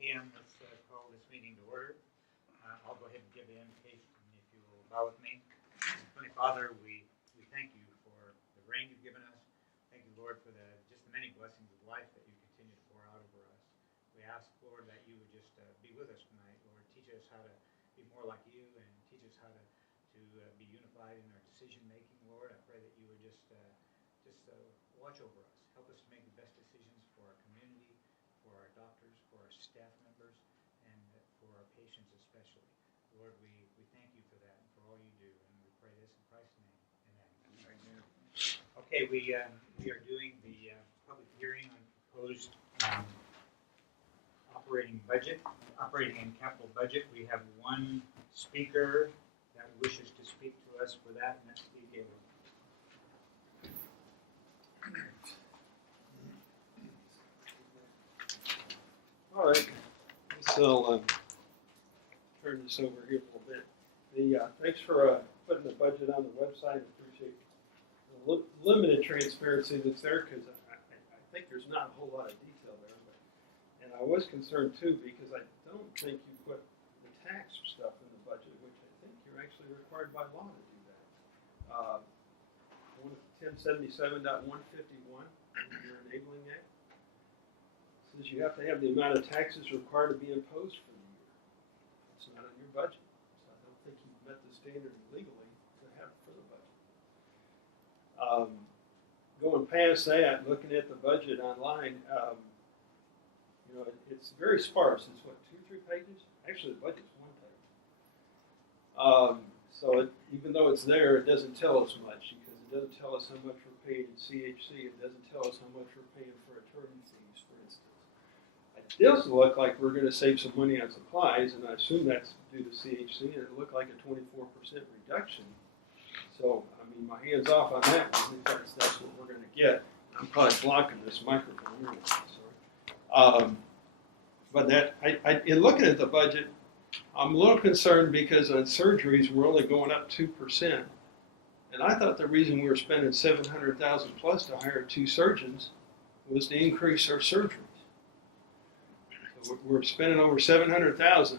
p.m. Let's call this meeting to order. I'll go ahead and give the invitation if you will bow with me. Heavenly Father, we thank you for the rain you've given us. Thank you, Lord, for just the many blessings of life that you continue to pour out over us. We ask, Lord, that you would just be with us tonight, Lord. Teach us how to be more like you and teach us how to be unified in our decision making, Lord. I pray that you would just watch over us. Help us to make the best decisions for our community, for our doctors, for our staff members, and for our patients especially. Lord, we thank you for that and for all you do, and we pray this in Christ's name. Amen. Amen. Okay, we are doing the public hearing on proposed operating and capital budget. We have one speaker that wishes to speak to us for that, and that's Steve Gaylor. All right, so turn this over here a little bit. Thanks for putting the budget on the website. I appreciate the limited transparency that's there because I think there's not a whole lot of detail there. And I was concerned too because I don't think you put the tax stuff in the budget, which I think you're actually required by law to do that. 1077.151, your enabling act, says you have to have the amount of taxes required to be imposed for the year. It's not in your budget, so I don't think you've met the standard legally to have it for the budget. Going past that, looking at the budget online, it's very sparse. It's what, 2 or 3 pages? Actually, the budget's 1 page. So even though it's there, it doesn't tell us much because it doesn't tell us how much we're paying in CHC. It doesn't tell us how much we're paying for attorney fees, for instance. It does look like we're going to save some money on supplies, and I assume that's due to CHC, and it looked like a 24% reduction. So, I mean, my hand's off on that one. That's what we're going to get. I'm probably blocking this microphone. Sorry. But in looking at the budget, I'm a little concerned because on surgeries we're only going up 2%, and I thought the reason we were spending $700,000 plus to hire 2 surgeons was to increase our surgeries. So we're spending over $700,000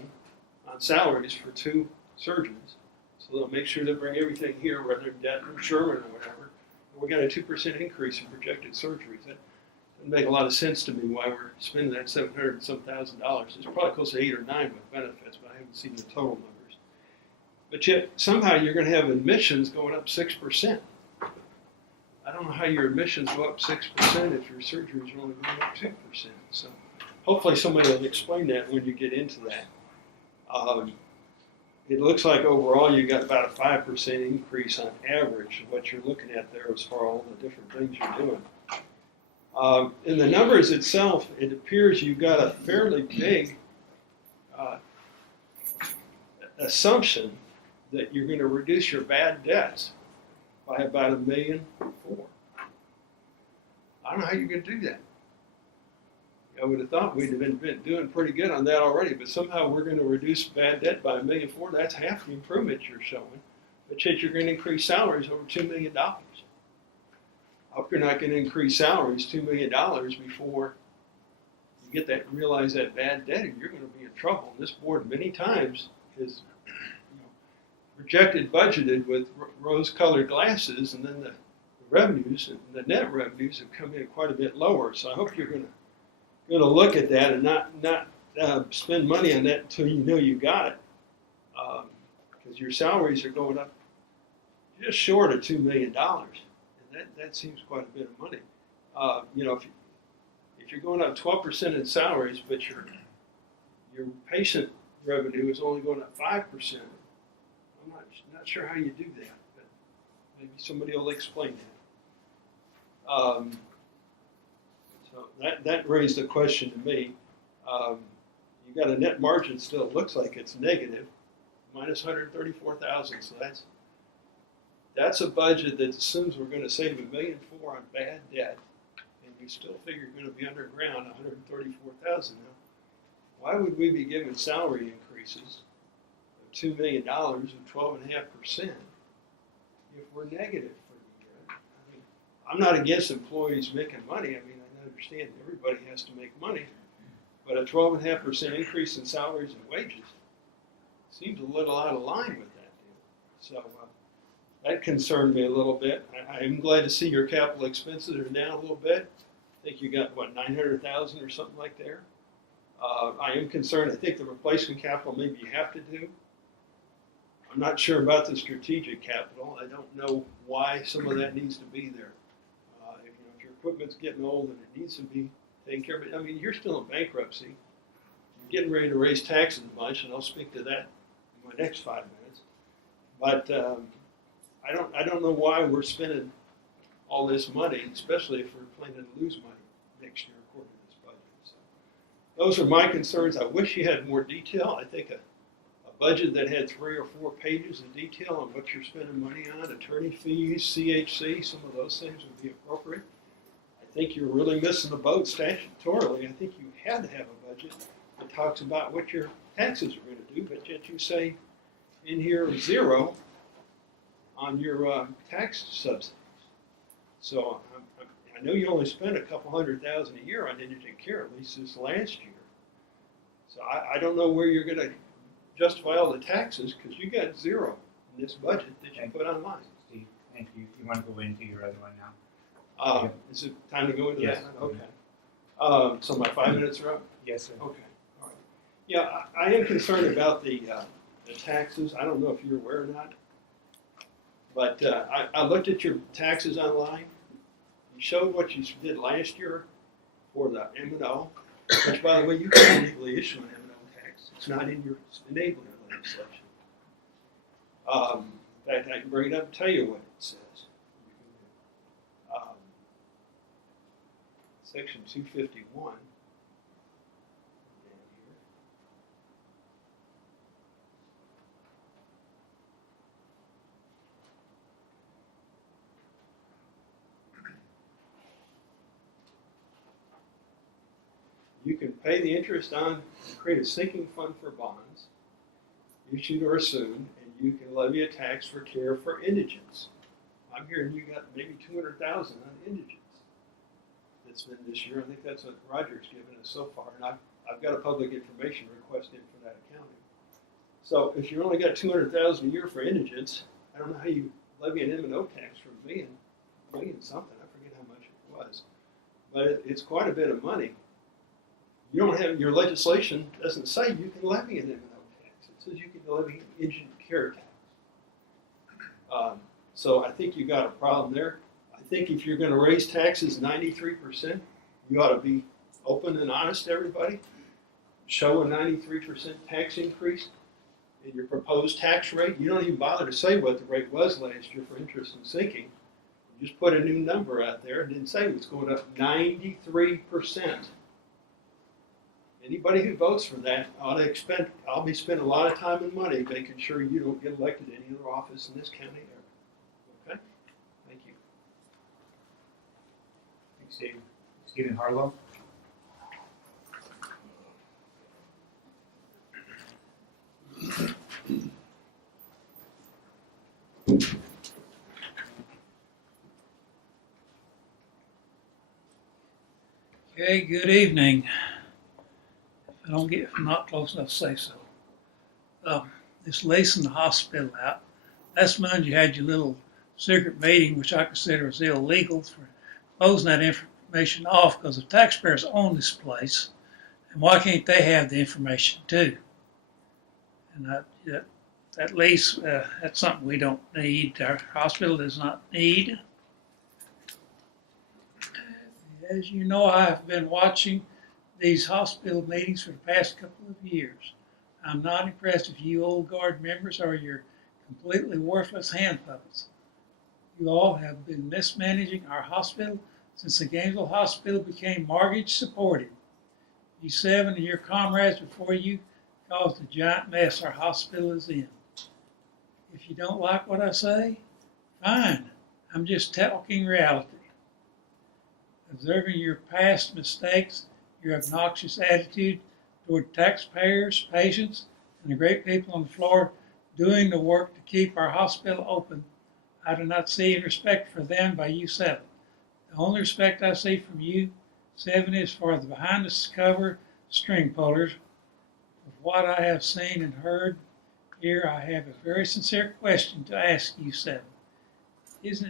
on salaries for 2 surgeons, so they'll make sure to bring everything here, whether Denton or Sherman or whatever. And we got a 2% increase in projected surgeries. That doesn't make a lot of sense to me why we're spending that $700 and some thousand. It's probably close to 8 or 9 with benefits, but I haven't seen the total numbers. But yet somehow you're going to have admissions going up 6%. I don't know how your admissions go up 6% if your surgeries are only going up 2%. So hopefully somebody will explain that when you get into that. It looks like overall you got about a 5% increase on average of what you're looking at there as far as all the different things you're doing. In the numbers itself, it appears you've got a fairly big assumption that you're going to reduce your bad debts by about $1.4 million. I don't know how you're going to do that. I would have thought we'd have been doing pretty good on that already, but somehow we're going to reduce bad debt by $1.4 million. That's half the improvement you're showing, but yet you're going to increase salaries over $2 million. I hope you're not going to increase salaries $2 million before you get that, realize that bad debt, and you're going to be in trouble. And this board many times has projected budgeted with rose-colored glasses, and then the revenues and the net revenues have come in quite a bit lower. So I hope you're going to look at that and not spend money on that until you know you got it, because your salaries are going up just short of $2 million. That seems quite a bit of money. If you're going up 12% in salaries, but your patient revenue is only going up 5%, I'm not sure how you do that, but maybe somebody will explain that. So that raised a question to me. You got a net margin still, it looks like it's negative, minus $134,000, so that's a budget that assumes we're going to save $1.4 million on bad debt, and you still figure you're going to be underground $134,000. Now, why would we be giving salary increases of $2 million and 12.5% if we're negative for the year? I mean, I'm not against employees making money. I mean, I understand everybody has to make money, But a 12.5% increase in salaries and wages seems a little out of line with that deal. So that concerned me a little bit. I am glad to see your capital expenses are down a little bit. I think you got, what, 900,000 or something like there. I am concerned. I think the replacement capital maybe you have to do. I'm not sure about the strategic capital. I don't know why some of that needs to be there. If your equipment's getting old and it needs to be taken care of, I mean, you're still in bankruptcy. You're getting ready to raise taxes a bunch, and I'll speak to that in my next 5 minutes. But I don't know why we're spending all this money, especially if we're planning to lose money next year according to this budget. So those are my concerns. I wish you had more detail. I think a budget that had 3 or 4 pages of detail on what you're spending money on, attorney fees, CHC, some of those things would be appropriate. I think you're really missing the boat statutorily. I think you had to have a budget that talks about what your taxes are going to do, but yet you say in here 0 on your tax subsidies. So I know you only spent a couple $100,000 a year on indigent care, at least this last year. So I don't know where you're going to justify all the taxes, because you got 0 in this budget that you put online. Steve, thank you. You want to go into your other one now? Is it time to go into Yes. that? Okay. So my 5 minutes are up? Yes, sir. Okay. All right. Yeah, I am concerned about the taxes. I don't know if you're aware or not, but I looked at your taxes online. You showed what you did last year for the M&O, which, by the way, you can't legally issue an M&O tax. It's not in your enabling legislation. In fact, I can bring it up and tell you what it says. Section 251. Down here. You can pay the interest on, create a sinking fund for bonds, issued or assumed, and you can levy a tax for care for indigents. I'm hearing you got maybe 200,000 on indigents. That's been this year. I think that's what Roger's given us so far, and I've got a public information request in for that accounting. So if you only got 200,000 a year for indigents, I don't know how you levy an M&O tax for a million something. I forget how much it was, but it's quite a bit of money. You don't have, your legislation doesn't say you can levy an M&O tax. It says you can levy an indigent care tax. So I think you got a problem there. I think if you're going to raise taxes 93%, you ought to be open and honest to everybody. Show a 93% tax increase in your proposed tax rate. You don't even bother to say what the rate was last year for interest and sinking. You just put a new number out there and didn't say it's going up 93%. Anybody who votes for that ought to expect, I'll be spending a lot of time and money making sure you don't get elected to any other office in this county ever. Okay? Thank you. Thanks, Steve. Stephen Harlow. Okay, good evening. If I'm not close enough to say so. This leasing the hospital out. Last month you had your little secret meeting, which I consider was illegal for closing that information off because the taxpayers own this place. And why can't they have the information too? And that lease, that's something we don't need. Our hospital does not need. As you know, I've been watching these hospital meetings for the past couple of years. I'm not impressed if you old guard members are your completely worthless hand puppets. You all have been mismanaging our hospital since the Gainesville Hospital became mortgage supported. You 7 and your comrades before you caused the giant mess our hospital is in. If you don't like what I say, fine. I'm just talking reality. Observing your past mistakes, your obnoxious attitude toward taxpayers, patients, and the great people on the floor doing the work to keep our hospital open, I do not see any respect for them by you 7. The only respect I see from you 7 is for the behind the cover string pullers. With what I have seen and heard here, I have a very sincere question to ask you seven. Is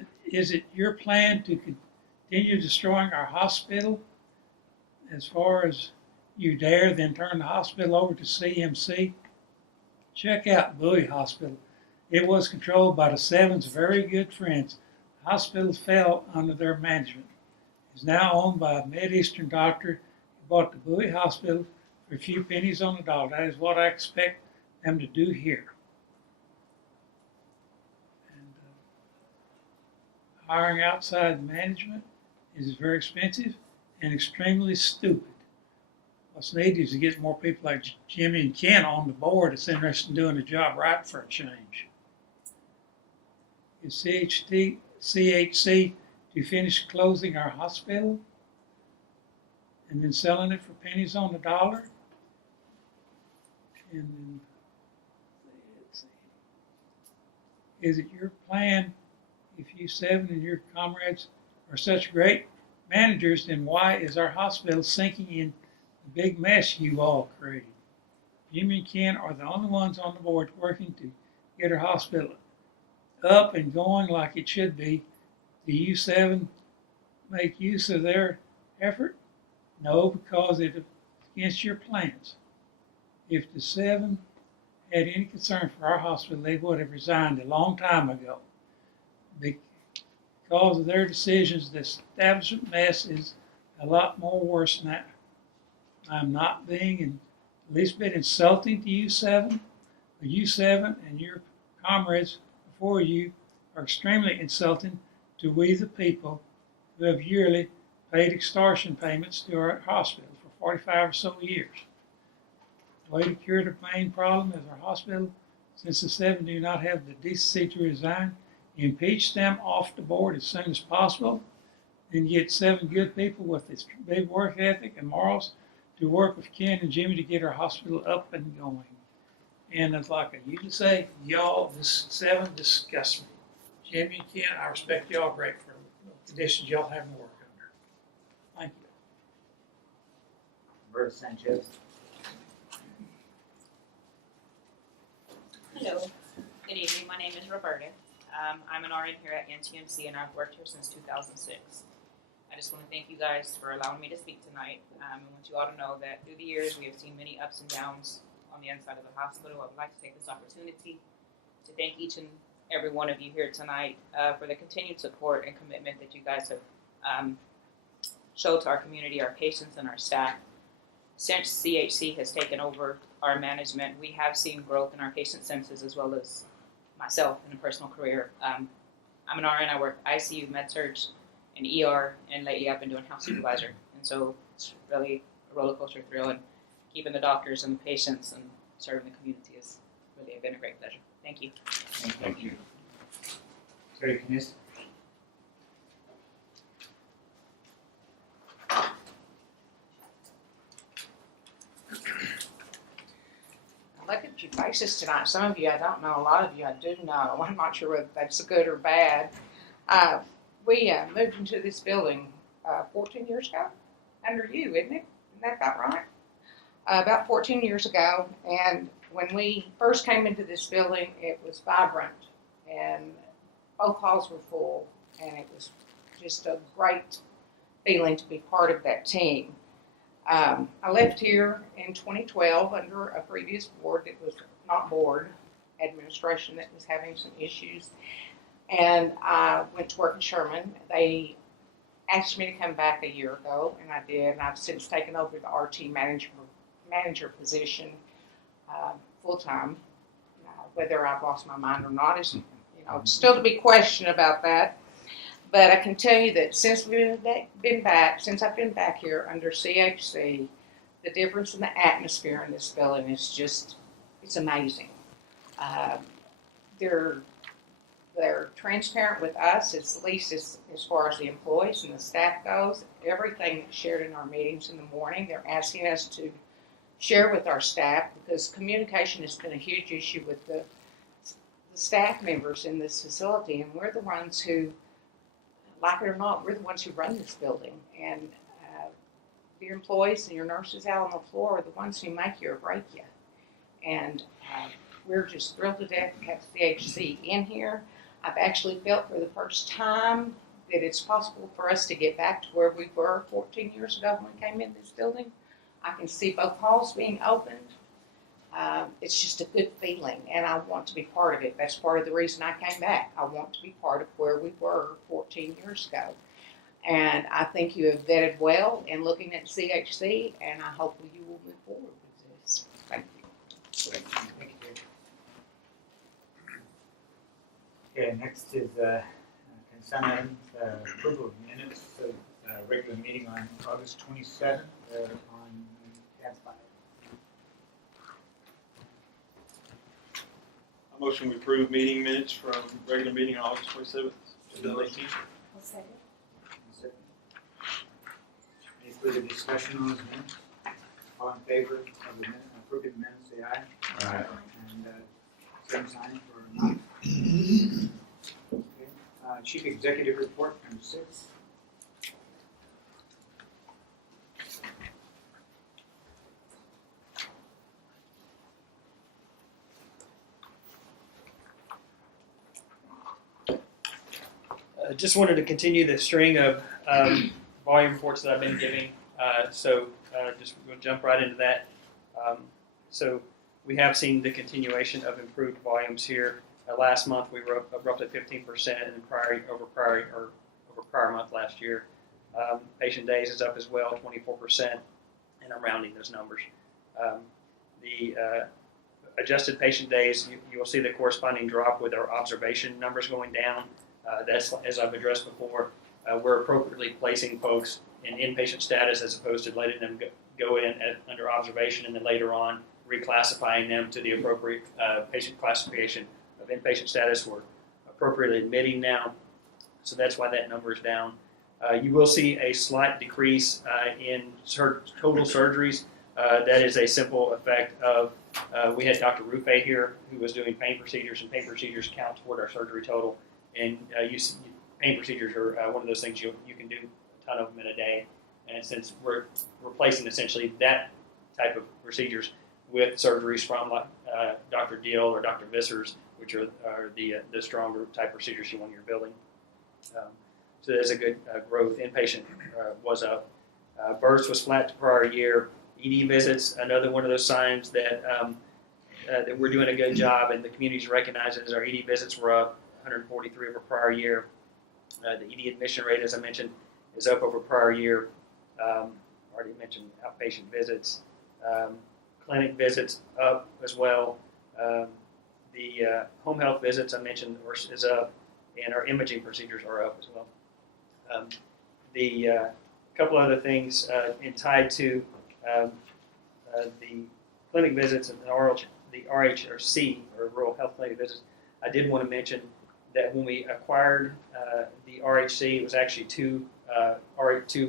it your plan to continue destroying our hospital as far as you dare, then turn the hospital over to CMC? Check out Bowie Hospital. It was controlled by the Seven's very good friends. The hospital fell under their management. It is now owned by a Mideastern doctor who bought the Bowie Hospital for a few pennies on the dollar. That is what I expect them to do here. And hiring outside management is very expensive and extremely stupid. What's needed is to get more people like Jimmy and Ken on the board that's interested in doing the job right for a change. Is CHC to finish closing our hospital and then selling it for pennies on the dollar? And then, let's see. Is it your plan, if you seven and your comrades are such great managers, then why is our hospital sinking in the big mess you all created? Jimmy and Ken are the only ones on the board working to get our hospital up and going like it should be. Do you seven make use of their effort? No, because it's against your plans. If the seven had any concern for our hospital, they would have resigned a long time ago. Because of their decisions, the establishment mess is a lot more worse than that. I'm not being the least bit insulting to you seven, but you seven and your comrades before you are extremely insulting to we the people who have yearly paid extortion payments to our hospital for 45 or so years. The way to cure the main problem is our hospital, since the seven do not have the decency to resign, impeach them off the board as soon as possible, then get seven good people with this big work ethic and morals to work with Ken and Jimmy to get our hospital up and going. And it's like I used to say, y'all, this seven disgust me. Jimmy and Ken, I respect y'all great for the conditions y'all have to work under. Thank you. Roberta Sanchez. Hello, good evening. My name is Roberta. I'm an RN here at NTMC and I've worked here since 2006. I just want to thank you guys for allowing me to speak tonight. I want you all to know that through the years we have seen many ups and downs on the inside of the hospital. I would like to take this opportunity to thank each and every one of you here tonight for the continued support and commitment that you guys have showed to our community, our patients, and our staff. Since CHC has taken over our management, we have seen growth in our patient census as well as myself in a personal career. I'm an RN, I work ICU, med-surg, and ER, and lately I've been doing house supervisor. And so it's really a roller coaster thrill, and keeping the doctors and the patients and serving the community has really been a great pleasure. Thank you. Thank you. Terry Kniss. Look at your faces tonight. Some of you I don't know, a lot of you I do know. I'm not sure whether that's good or bad. We moved into this building 14 years ago, under you, isn't it? Isn't that about right? About 14 years ago, and when we first came into this building, it was vibrant, and both halls were full, and it was just a great feeling to be part of that team. I left here in 2012 under a previous board that was not board, administration that was having some issues. And I went to work in Sherman. They asked me to come back a year ago, and I did. And I've since taken over the RT manager position full-time. Whether I've lost my mind or not is, still to be questioned about that. But I can tell you that since I've been back here under CHC, the difference in the atmosphere in this building is it's amazing. They're transparent with us, at least as far as the employees and the staff goes. Everything that's shared in our meetings in the morning, they're asking us to share with our staff, because communication has been a huge issue with the staff members in this facility, and we're the ones who, like it or not, we're the ones who run this building, and your employees and your nurses out on the floor are the ones who make you or break you. And we're just thrilled to death to have CHC in here. I've actually felt for the first time that it's possible for us to get back to where we were 14 years ago when we came in this building. I can see both halls being opened. It's just a good feeling, and I want to be part of it. That's part of the reason I came back. I want to be part of where we were 14 years ago. And I think you have vetted well in looking at CHC, and I hope you will move forward with this. Thank you. Thank you. Okay, next is consent items, approval of minutes of regular meeting on August 27th on tab 5. I motion we approve meeting minutes from regular meeting on August 27th, 2018. I'll second. Any further discussion on those minutes? All in favor of the minute, approving the minutes, say aye. Aye. And same sign for not. Okay. Chief Executive Report, number 6. Just wanted to continue the string of volume reports that I've been giving. Just we'll jump right into that. So we have seen the continuation of improved volumes here. Last month we were up roughly 15% over prior month last year. Patient days is up as well, 24%, and I'm rounding those numbers. The adjusted patient days, you will see the corresponding drop with our observation numbers going down. That's, as I've addressed before, we're appropriately placing folks in inpatient status as opposed to letting them go in under observation and then later on reclassifying them to the appropriate patient classification of inpatient status. We're appropriately admitting now, so that's why that number is down. You will see a slight decrease in total surgeries. That is a simple effect of we had Dr. Rufe here who was doing pain procedures, and pain procedures count toward our surgery total. And pain procedures are one of those things you can do a ton of them in a day. And since we're replacing essentially that type of procedures with surgeries from Dr. Deal or Dr. Vissers, which are the stronger type procedures you want in your building. So there's a good growth. Inpatient was up. Births was flat to prior year. ED visits, another one of those signs that that we're doing a good job and the community's recognizing as our ED visits were up 143 over prior year. The ED admission rate, as I mentioned, is up over prior year. Already mentioned outpatient visits. Clinic visits up as well. The home health visits I mentioned is up, and our imaging procedures are up as well. The couple other things tied to the clinic visits and the RHRC, or Rural Health Clinic visits, I did want to mention that when we acquired the RHC, it was actually two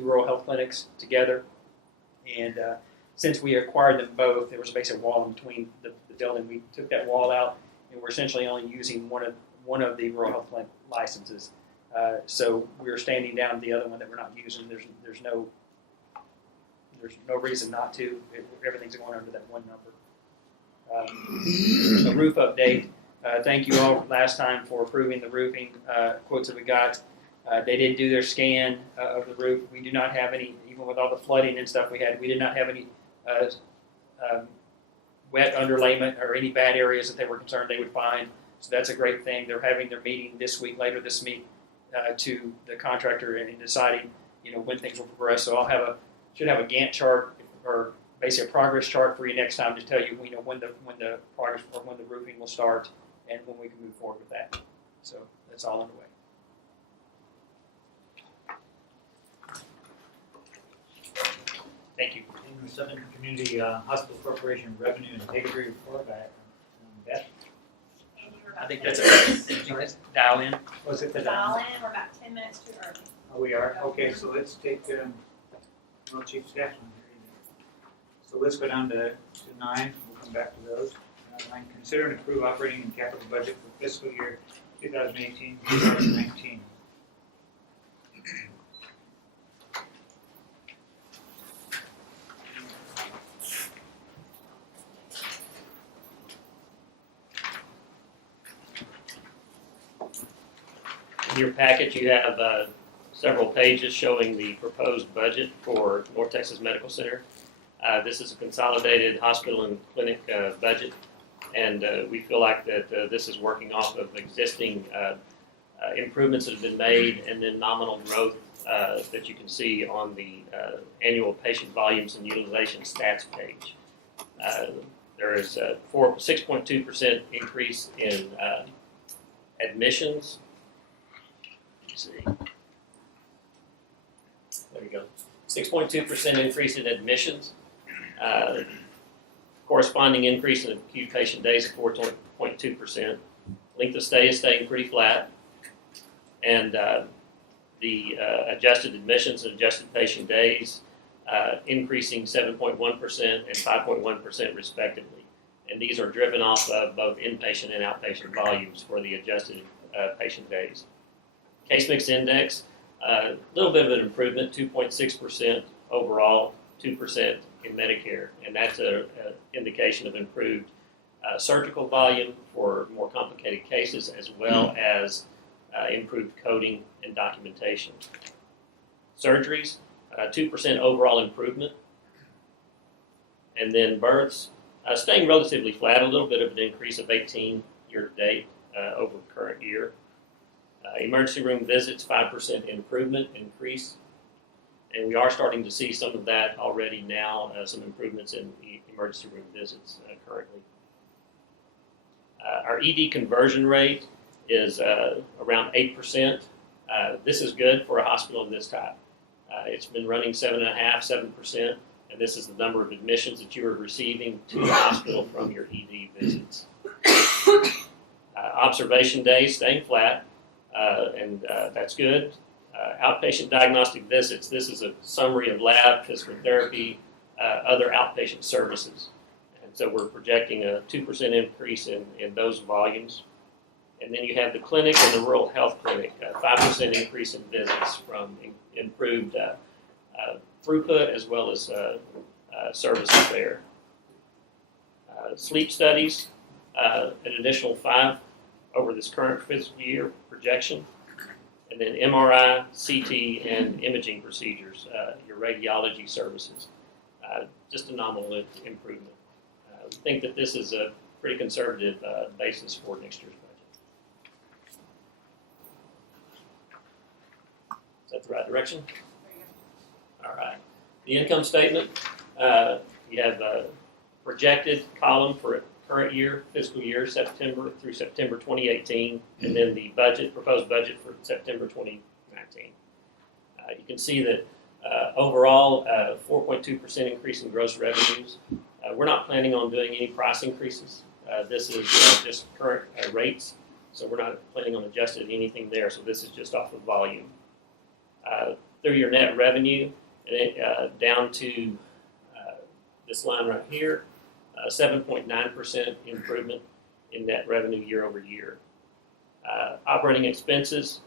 rural health clinics together. And since we acquired them both, there was a basic wall in between the building. We took that wall out, and we're essentially only using one of the rural health clinic licenses. So we're standing down the other one that we're not using. There's no reason not to. Everything's going under that one number. A roof update. Thank you all last time for approving the roofing quotes that we got. They did do their scan of the roof. We do not have any, even with all the flooding and stuff we had, we did not have any wet underlayment or any bad areas that they were concerned they would find. So that's a great thing. They're having their meeting later this week, to the contractor and deciding, when things will progress. So should have a Gantt chart or basically a progress chart for you next time to tell you, when the progress or when the roofing will start and when we can move forward with that. So that's all underway. Thank you. In the Southern Community Hospital Corporation Revenue Integrity Report by Beth. I think that's it. Dial in. Was it the Dial in, we're about 10 minutes too early. Oh, we are? Okay, so let's take, Chief Staff on here. So let's go down to 9. We'll come back to those. 9, consider and approve operating and capital budget for fiscal year 2018-2019. your packet, you have several pages showing the proposed budget for North Texas Medical Center. This is a consolidated hospital and clinic budget, and we feel like that this is working off of existing improvements that have been made, and then nominal growth that you can see on the annual patient volumes and utilization stats page. There is a 6.2% increase in admissions. Let's see. There you go. 6.2% increase in admissions. Corresponding increase in acute patient days of 4.2%. Length of stay is staying pretty flat. And the adjusted admissions and adjusted patient days increasing 7.1% and 5.1% respectively. And these are driven off of both inpatient and outpatient volumes for the adjusted patient days. Case mix index, a little bit of an improvement, 2.6% overall, 2% in Medicare. And that's an indication of improved surgical volume for more complicated cases, as well as improved coding and documentation. Surgeries, 2% overall improvement. And then births, staying relatively flat, a little bit of an increase of 18 year to date over the current year. Emergency room visits, 5% increase. And we are starting to see some of that already now, some improvements in the emergency room visits currently. Our ED conversion rate is around 8%. This is good for a hospital of this type. It's been running 7.5%, 7%, and this is the number of admissions that you are receiving to the hospital from your ED visits. Observation days staying flat, and that's good. Outpatient diagnostic visits, this is a summary of lab, physical therapy, other outpatient services. And so we're projecting a 2% increase in those volumes. And then you have the clinic and the rural health clinic, 5% increase in visits from improved throughput as well as services there. Sleep studies, an additional 5 over this current fiscal year projection. And then MRI, CT, and imaging procedures, your radiology services, just a nominal improvement. We think that this is a pretty conservative basis for next year's budget. Is that the right direction? All right. The income statement, you have a projected column for current year, fiscal year, September through September 2018, and then the proposed budget for September 2019. You can see that overall, 4.2% increase in gross revenues. We're not planning on doing any price increases. This is just current rates, so we're not planning on adjusting anything there, so this is just off of volume. Through your net revenue, down to this line right here, 7.9% improvement in net revenue year over year. Operating expenses,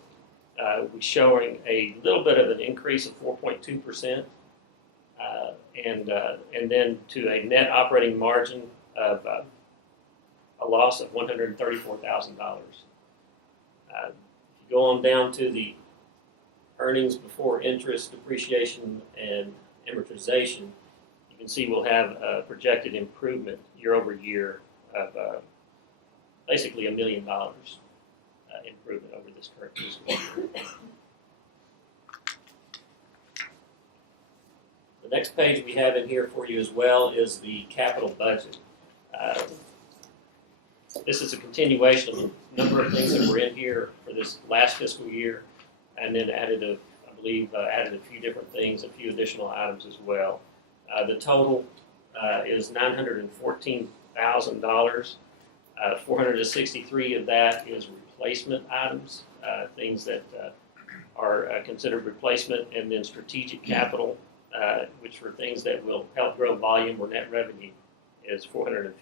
we're showing a little bit of an increase of 4.2%, and then to a net operating margin of a loss of $134,000. If you go on down to the earnings before interest, depreciation, and amortization, you can see we'll have a projected improvement year over year of basically $1 million improvement over this current fiscal year. The next page we have in here for you as well is the capital budget. This is a continuation of a number of things that were in here for this last fiscal year, and then added a few different things, a few additional items as well. The total is $914,000. $463 of that is replacement items, things that are considered replacement, and then strategic capital, which are things that will help grow volume or net revenue, is $450,000.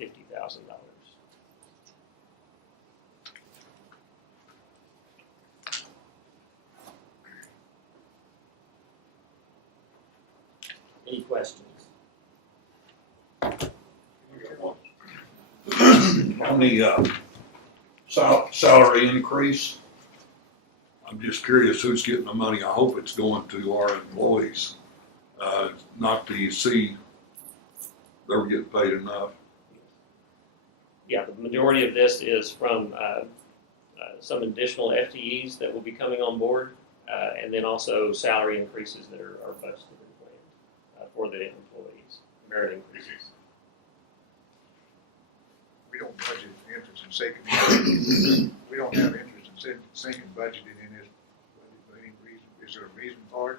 Any questions? On the salary increase, I'm just curious who's getting the money. I hope it's going to our employees, not to see they're getting paid enough. Yeah, the majority of this is from some additional FTEs that will be coming on board, and then also salary increases that are budgeted and planned for the employees, merit increases. We don't budget interest and sinking. We don't have interest and sinking budgeted in this budget for any reason. Is there a reason for it?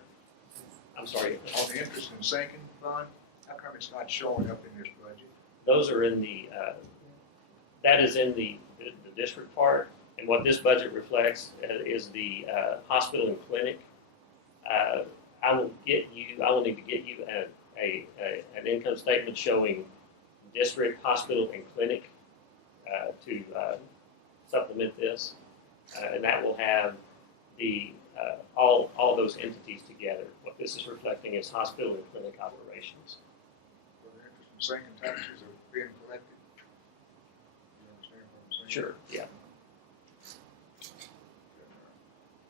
I'm sorry, On the interest and sinking fund, how come it's not showing up in this budget? those are in the, that is in the district part. And what this budget reflects is the hospital and clinic. I will need to get you an income statement showing district, hospital, and clinic to supplement this. And that will have the all those entities together. What this is reflecting is hospital and clinic operations. Where the interest and sinking taxes are being collected? You understand what I'm saying? Sure. Yeah.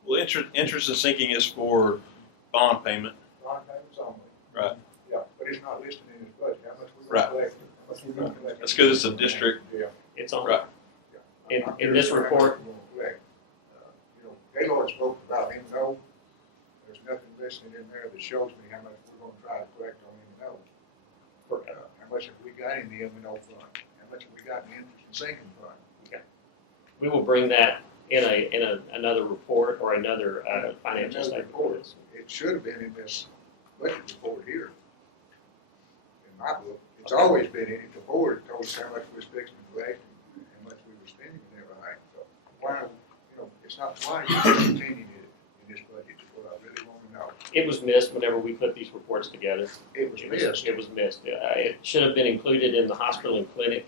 Well, interest and sinking is for bond payment. Bond payments only. Right. Yeah, but it's not listed in this budget. How much we're Right. gonna collect? How much we're gonna collect? That's because it's a district. Yeah. It's on. Right. In I'm this curious how much report- we're gonna collect. You know, Gaylord spoke about M&O. There's nothing listed in there that shows me how much we're gonna try to collect on M&O. How much have we got in the M&O fund? How much have we got in the interest and sinking fund? We will bring that in another report or another financial Another statement. report. It should have been in this budget report here. In my book, it's always been in it. The board told us how much we was fixing to collect and how much we were spending and everything. So why, it's not why you continuing it in this budget is what I really want to know. It was missed whenever we put these reports together. It was missed. It was missed. It should have been included in the hospital and clinic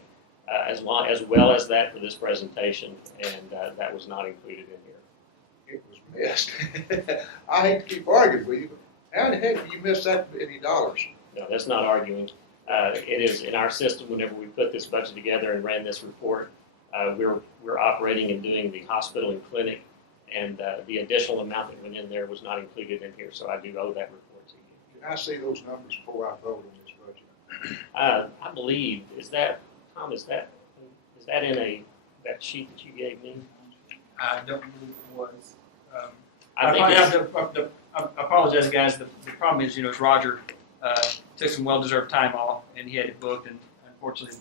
as well as that for this presentation, and that was not included in here. It was missed. I hate to keep arguing with you, but how in the heck do you miss that many dollars? No, that's not arguing. It is in our system. Whenever we put this budget together and ran this report, we're operating and doing the hospital and clinic, and the additional amount that went in there was not included in here. So I do owe that report to you. Can I see those numbers before I vote on this budget? I believe Tom, is that in that sheet that you gave me? I don't believe it was. I think it's, I apologize, guys. The problem is, is Roger took some well-deserved time off, and he had it booked, and unfortunately,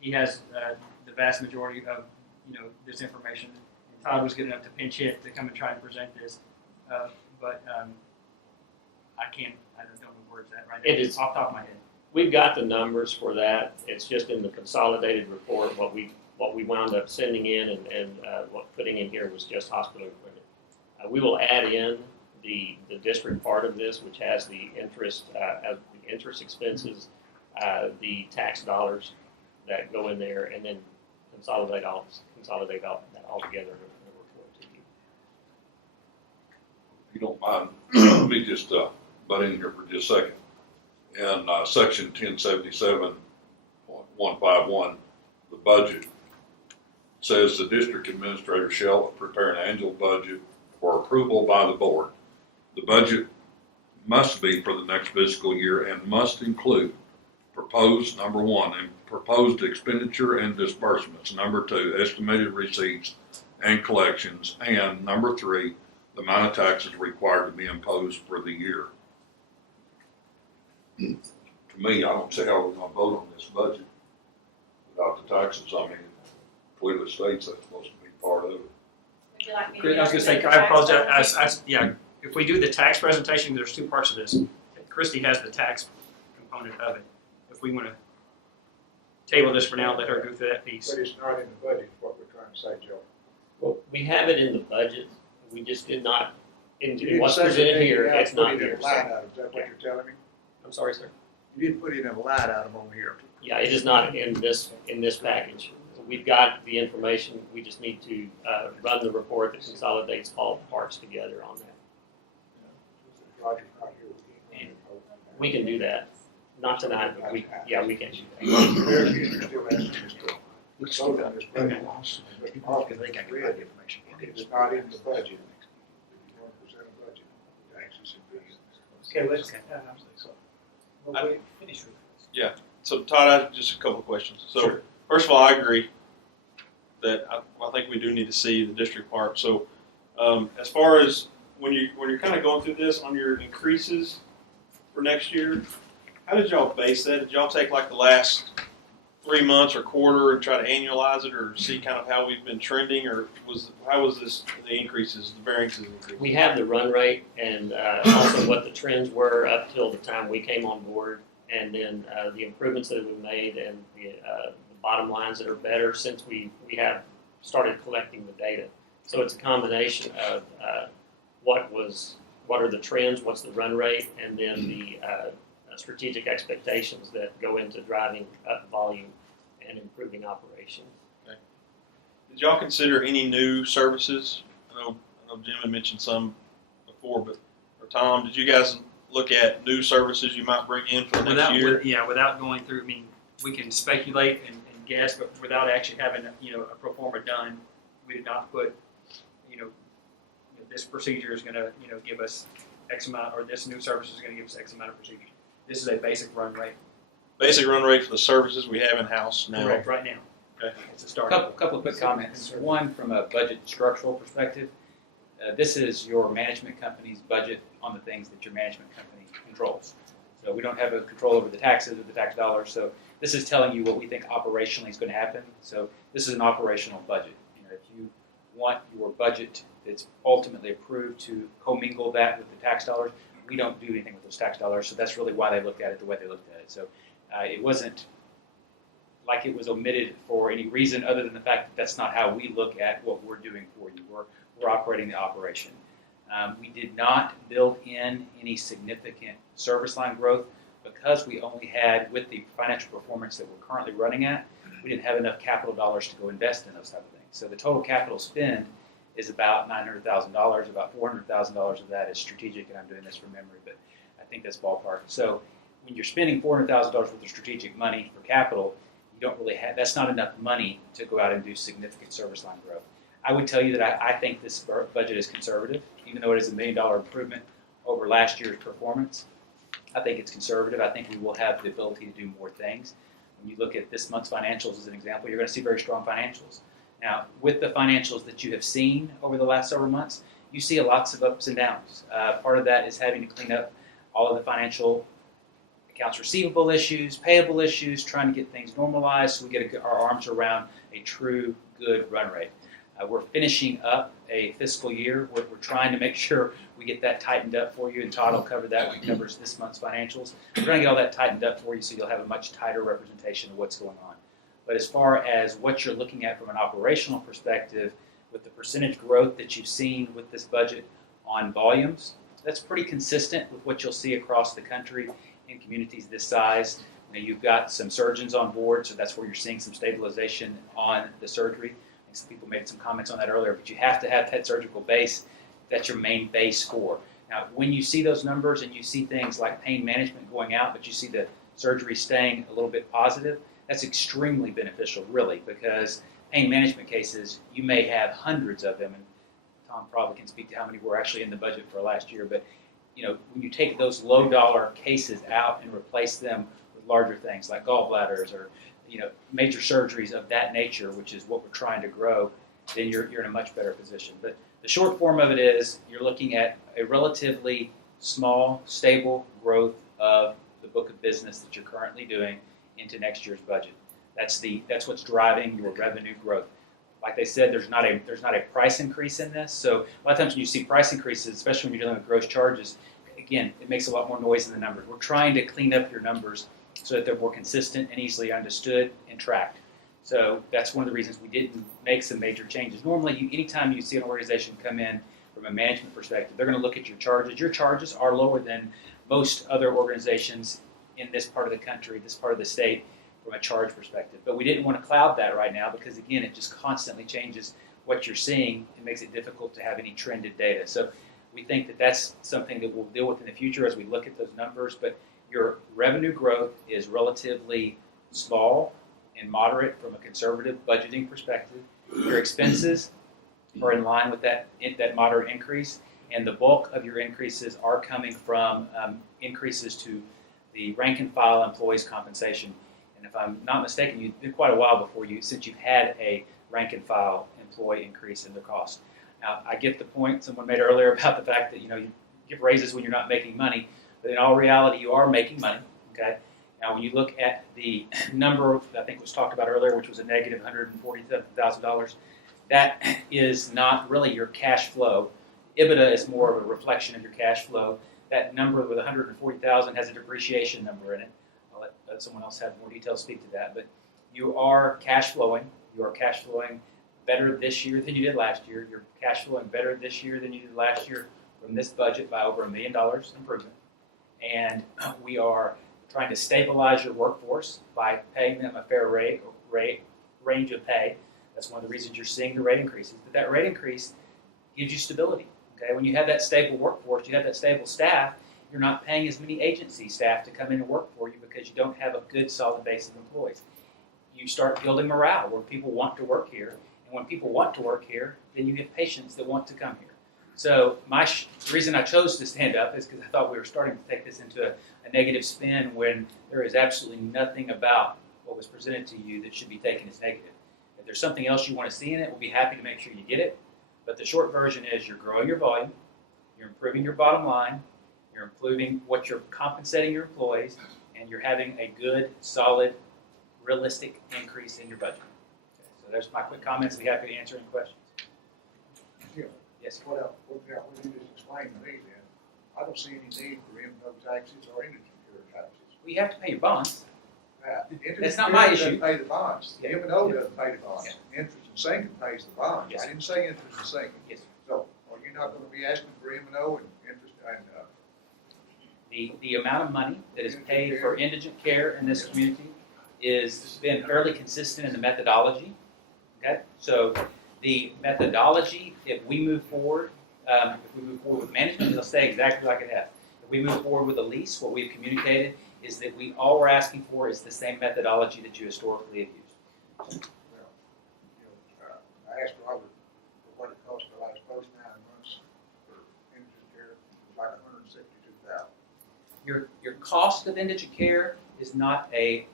he has the vast majority of, this information. And Todd was good enough to pinch hit to come and try and present this, but I don't know the words that right now. It is- off the top of my head. we've got the numbers for that. It's just in the consolidated report. What we wound up sending in and what putting in here was just hospital and clinic. We will add in the district part of this, which has the interest expenses, the tax dollars that go in there, and then consolidate all that all together in a report to you. If you don't mind, let me just butt in here for just a second. In section 1077.151, the budget says the district administrator shall prepare an annual budget for approval by the board. The budget must be for the next fiscal year and must include proposed, number one, and proposed expenditure and disbursements, number two, estimated receipts and collections, and number three, the amount of taxes required to be imposed for the year. To me, I don't see how we're gonna vote on this budget without the taxes. I mean, clearly states that's supposed to be part of it. Would you like me I was going to say, I apologize. If we do the tax presentation, there's two parts of this. Christy has the tax component of it. If we want to table this for now, let her go through that piece. But it's not in the budget, is what we're trying to say, Joe. Well, we have it in the budget. We just did not. You In didn't what's say presented that here, you had it's to put not it in here. a line So, item. Is that what you're telling me? I'm sorry, sir. You didn't put it in a line item on here. Yeah, it is not in this package. We've got the information. We just need to run the report that consolidates all the parts together on that. Roger's not here. And we can do that. Not tonight, but we can do that. There's, you're still asking us to vote on this budget. Because they got the right information. It's not in the budget. 1% of budget, taxes and fees. Okay, let's, we'll finish with this. So Todd, I have just a couple of questions. So Sure. first of all, I agree that I think we do need to see the district park. So as far as when you're kind of going through this on your increases for next year, how did y'all base that? Did y'all take like the last 3 months or quarter and try to annualize it, or see kind of how we've been trending, or how was this the increases, the variances increases? We have the run rate and also what the trends were up till the time we came on board, and then the improvements that have been made and the bottom lines that are better since we have started collecting the data. So it's a combination of what are the trends, what's the run rate, and then the strategic expectations that go into driving up volume and improving operations. Did y'all consider any new services? I know Jim had mentioned some before, but or Tom, did you guys look at new services you might bring in for next year? Without going through, I mean, we can speculate and guess, but without actually having, a pro forma done, we did not put, this procedure is gonna, give us X amount, or this new service is gonna give us X amount of procedures. This is a basic run rate. Basic run rate for the services we have in house now. Correct, right now. Okay. It's a start. Couple of quick comments. One, from a budget structural perspective, this is your management company's budget on the things that your management company controls. So we don't have a control over the taxes or the tax dollars. So this is telling you what we think operationally is going to happen. So this is an operational budget. If you want your budget that's ultimately approved to commingle that with the tax dollars, we don't do anything with those tax dollars. So that's really why they looked at it the way they looked at it. So it wasn't like it was omitted for any reason other than the fact that that's not how we look at what we're doing for you. We're operating the operation. We did not build in any significant service line growth because we only had, with the financial performance that we're currently running at, we didn't have enough capital dollars to go invest in those type of things. So the total capital spend is about $900,000. About $400,000 of that is strategic, and I'm doing this from memory, but I think that's ballpark. So when you're spending $400,000 worth of strategic money for capital, you don't really have, that's not enough money to go out and do significant service line growth. I would tell you that I think this budget is conservative, even though it is $1 million improvement over last year's performance. I think it's conservative. I think we will have the ability to do more things. When you look at this month's financials as an example, you're going to see very strong financials. Now, with the financials that you have seen over the last several months, you see lots of ups and downs. Part of that is having to clean up all of the financial accounts receivable issues, payable issues, trying to get things normalized so we get our arms around a true good run rate. We're finishing up a fiscal year. We're trying to make sure we get that tightened up for you, and Todd will cover that when he covers this month's financials. We're going to get all that tightened up for you so you'll have a much tighter representation of what's going on. But as far as what you're looking at from an operational perspective, with the percentage growth that you've seen with this budget on volumes, that's pretty consistent with what you'll see across the country in communities this size. You've got some surgeons on board, so that's where you're seeing some stabilization on the surgery. Some people made some comments on that earlier, but you have to have that surgical base. That's your main base for. Now, when you see those numbers and you see things like pain management going out, but you see the surgery staying a little bit positive, that's extremely beneficial, really, because pain management cases, you may have hundreds of them, and Tom probably can speak to how many were actually in the budget for last year, but when you take those low-dollar cases out and replace them with larger things like gallbladders or major surgeries of that nature, which is what we're trying to grow, then you're in a much better position. But the short form of it is you're looking at a relatively small, stable growth of the book of business that you're currently doing into next year's budget. That's what's driving your revenue growth. Like they said, there's not a price increase in this. So a lot of times when you see price increases, especially when you're dealing with gross charges, again, it makes a lot more noise in the numbers. We're trying to clean up your numbers so that they're more consistent and easily understood and tracked. So that's one of the reasons we didn't make some major changes. Normally, anytime you see an organization come in from a management perspective, they're going to look at your charges. Your charges are lower than most other organizations in this part of the country, this part of the state, from a charge perspective. But we didn't want to cloud that right now because, again, it just constantly changes what you're seeing and makes it difficult to have any trended data. So we think that that's something that we'll deal with in the future as we look at those numbers. But your revenue growth is relatively small and moderate from a conservative budgeting perspective. Your expenses, are in line with that moderate increase, and the bulk of your increases are coming from increases to the rank and file employees' compensation. And if I'm not mistaken, it's been quite a while since you've had a rank and file employee increase in their cost. Now, I get the point someone made earlier about the fact that you give raises when you're not making money, but in all reality, you are making money. Okay. Now, when you look at the number that I think was talked about earlier, which was a negative $147,000, that is not really your cash flow. EBITDA is more of a reflection of your cash flow. That number with 140,000 has a depreciation number in it. I'll let someone else have more details speak to that. But you are cash flowing. You are cash flowing better this year than you did last year. You're cash flowing better this year than you did last year from this budget by over $1 million improvement. And we are trying to stabilize your workforce by paying them a fair range of pay. That's one of the reasons you're seeing the rate increases. But that rate increase gives you stability. Okay, when you have that stable workforce, you have that stable staff, you're not paying as many agency staff to come in and work for you because you don't have a good solid base of employees. You start building morale where people want to work here, and when people want to work here, then you get patients that want to come here. So the reason I chose to stand up is because I thought we were starting to take this into a negative spin when there is absolutely nothing about what was presented to you that should be taken as negative. If there's something else you want to see in it, we'll be happy to make sure you get it. But the short version is you're growing your volume, you're improving your bottom line, you're improving what you're compensating your employees, and you're having a good, solid, realistic increase in your budget. Okay, so there's my quick comments. I'll be happy to answer any questions. Yes. What you just explained to me then, I don't see any need for M&O taxes or indigent care taxes. We have to pay your bonds. Indigent That's not care my doesn't issue. pay the bonds. Yeah. M&O doesn't pay the bonds. Yeah. Interest and sinking pays the bonds. Yes. I didn't say interest and sinking. Yes. So are you not gonna be asking for M&O and interest and, The amount of money that is paid for indigent care in this community is been fairly consistent in the methodology. Okay, so the methodology, if we move forward with management, it'll stay exactly like it has. If we move forward with a lease, what we've communicated is that all we're asking for is the same methodology that you historically have used. I asked Robert for what it cost the last first 9 months for indigent care, it was like $162,000. Your cost of indigent care is not a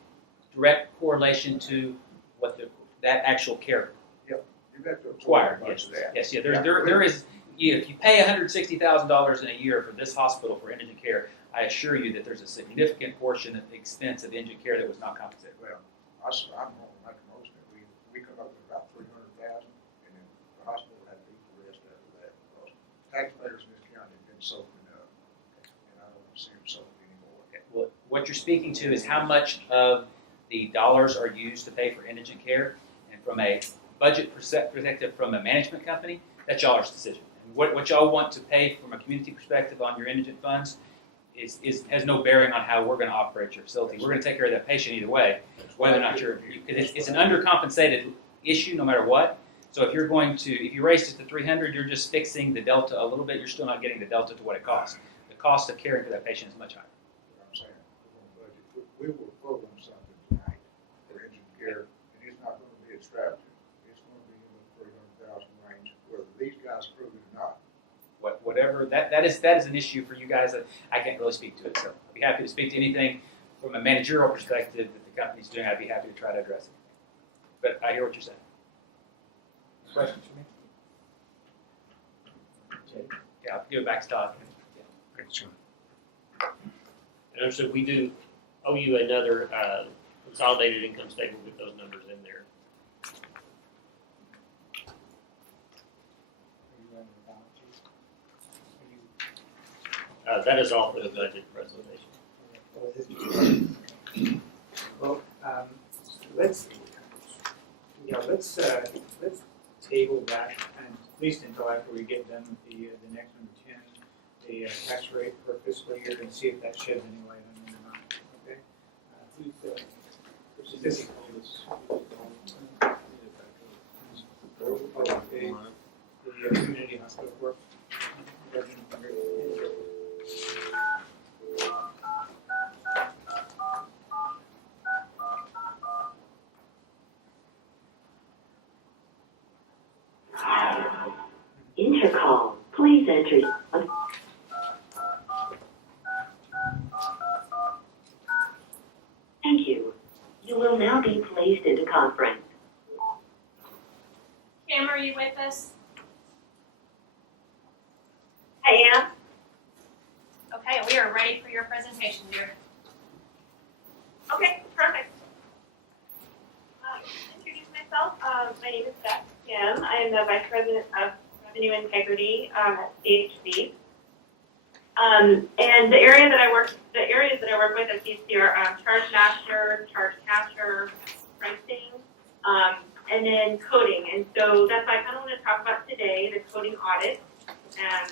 direct correlation to what that actual care You have to required. absorb much of that. Yes. There is. If you pay $160,000 in a year for this hospital for indigent care, I assure you that there's a significant portion of the expense of indigent care that was not compensated. Well, I'm going to make a motion that we come up with about $300,000, and then the hospital had to eat the rest after that, because taxpayers in this county have been soaking up, and I don't want to see them soaked anymore. Okay. Well, what you're speaking to is how much of the dollars are used to pay for indigent care, and from a budget perspective, from a management company, that's y'all's decision. And what y'all want to pay from a community perspective on your indigent funds has no bearing on how we're going to operate your facility. We're going to take care of that patient either way, whether or not it's an undercompensated issue no matter what. So if you raise it to 300, you're just fixing the delta a little bit. You're still not getting the delta to what it costs. The cost of caring for that patient is much higher. What I'm saying, we're going to budget, we will vote on something tonight for indigent care, and it's not going to be extravagant. It's going to be in the 300,000 range, whether these guys prove it or not. Whatever that is an issue for you guys that I can't really speak to it. So I'd be happy to speak to anything from a managerial perspective that the company's doing. I'd be happy to try to address it. But I hear what you're saying. Questions for me? Yeah, I'll give it back to Todd. And so we do owe you another consolidated income statement with those numbers in there. That is all for the budget presentation. Well, let's table that, and at least until after we get done with the next number 10, the tax rate per fiscal year, and see if that sheds any light on it or not. Okay. Which is this? Okay. The community hospital work. Please enter. Thank you. You will now be placed into conference. Kim, are you with us? I am. Okay, we are ready for your presentation, dear. Okay, perfect. Introduce myself. My name is Beth Kim. I am the Vice President of Revenue Integrity at CHC. And the areas that I work with at CHC are charge master, charge capture, pricing, and then coding. And so that's what I kind of want to talk about today: the coding audits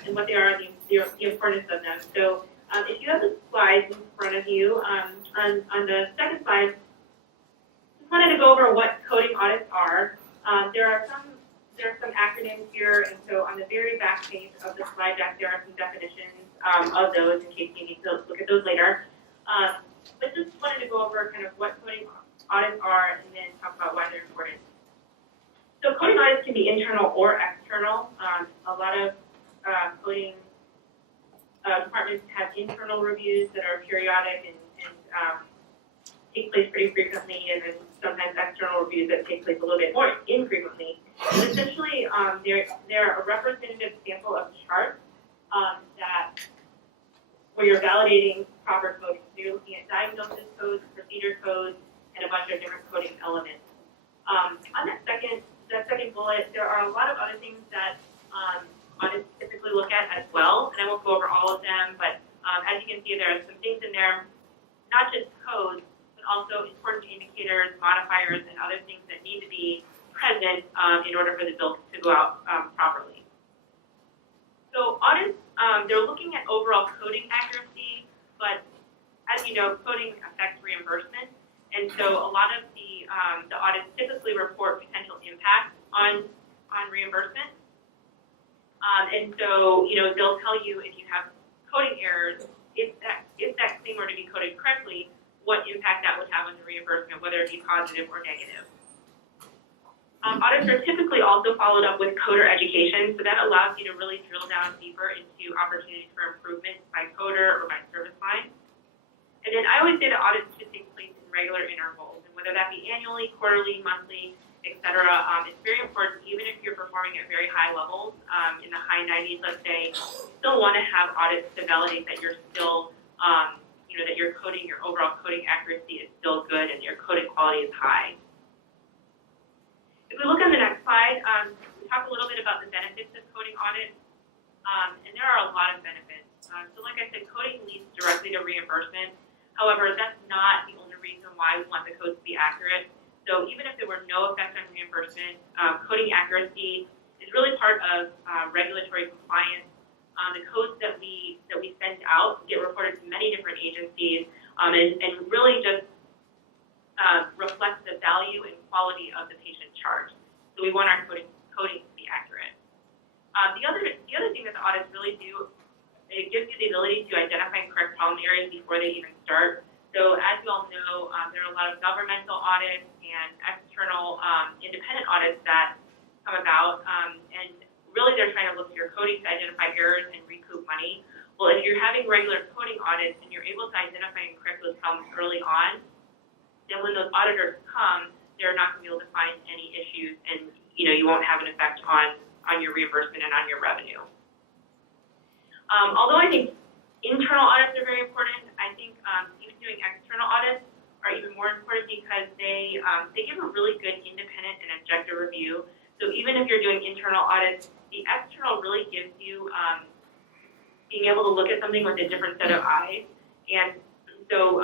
and what they are, the importance of them. So if you have the slides in front of you, on the second slide, just wanted to go over what coding audits are. There are some acronyms here, and so on the very back page of the slide deck, there are some definitions of those in case you need to look at those later. But just wanted to go over kind of what coding audits are and then talk about why they're important. So coding audits can be internal or external. A lot of coding departments have internal reviews that are periodic and take place pretty frequently, and then sometimes external reviews that take place a little bit more infrequently. And essentially, they're a representative sample of charts where you're validating proper coding. So you're looking at diagnosis codes, procedure codes, and a bunch of different coding elements. On that second bullet, there are a lot of other things that audits typically look at as well, and I won't go over all of them, but as you can see, there are some things in there, not just codes, but also important indicators, modifiers, and other things that need to be present in order for the bill to go out properly. So audits, they're looking at overall coding accuracy, but as you know, coding affects reimbursement, and so a lot of the audits typically report potential impact on reimbursement. And so, they'll tell you if you have coding errors, if that claim were to be coded correctly, what impact that would have on the reimbursement, whether it be positive or negative. Audits are typically also followed up with coder education, so that allows you to really drill down deeper into opportunities for improvement by coder or by service line. And then I always say that audits should take place in regular intervals, and whether that be annually, quarterly, monthly, etc. It's very important, even if you're performing at very high levels, in the high 90s, let's say, you still want to have audits to validate that you're still, that your coding, your overall coding accuracy is still good and your coding quality is high. If we look on the next slide, we talk a little bit about the benefits of coding audits, and there are a lot of benefits. So like I said, coding leads directly to reimbursement. However, that's not the only reason why we want the codes to be accurate. So even if there were no effect on reimbursement, coding accuracy is really part of regulatory compliance. The codes that we send out get reported to many different agencies, and really just reflects the value and quality of the patient charge. So we want our coding to be accurate. The other thing that the audits really do, it gives you the ability to identify and correct problem areas before they even start. So as you all know, there are a lot of governmental audits and external independent audits that come about, and really they're trying to look at your coding to identify errors and recoup money. Well, if you're having regular coding audits and you're able to identify and correct those problems early on, then when those auditors come, they're not going to be able to find any issues, and you won't have an effect on your reimbursement and on your revenue. Although I think internal audits are very important, I think even doing external audits are even more important because they give a really good independent and objective review. So even if you're doing internal audits, the external really gives you being able to look at something with a different set of eyes. And so,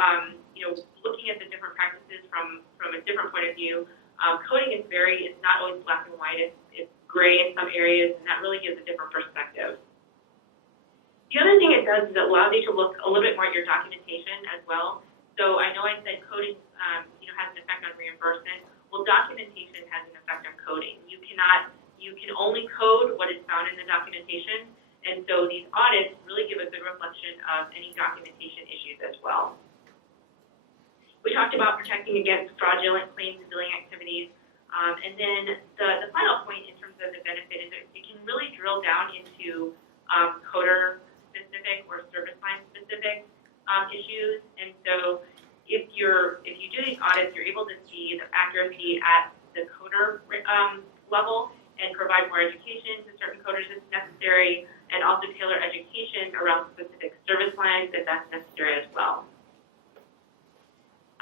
looking at the different practices from a different point of view, coding is it's not always black and white. It's gray in some areas, and that really gives a different perspective. The other thing it does is it allows you to look a little bit more at your documentation as well. So I know I said coding, has an effect on reimbursement. Well, documentation has an effect on coding. You can only code what is found in the documentation, and so these audits really give a good reflection of any documentation issues as well. We talked about protecting against fraudulent claims and billing activities, and then the final point in terms of the benefit is that you can really drill down into coder specific or service line specific issues. And so if you do these audits, you're able to see the accuracy at the coder level and provide more education to certain coders if necessary, and also tailor education around specific service lines if that's necessary as well.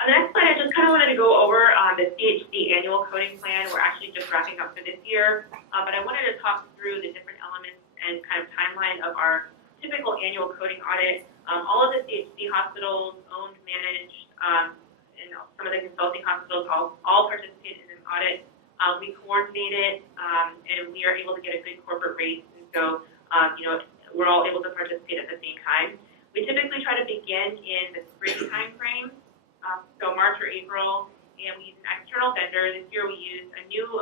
On the next slide, I just kind of wanted to go over the CHC annual coding plan. We're actually just wrapping up for this year, but I wanted to talk through the different elements and kind of timeline of our typical annual coding audit. All of the CHC hospitals, owned, managed, and some of the consulting hospitals all participate in an audit. We coordinate it, and we are able to get a good corporate rate, and so we're all able to participate at the same time. We typically try to begin in the spring time frame. So March or April, and we use an external vendor. This year we used a new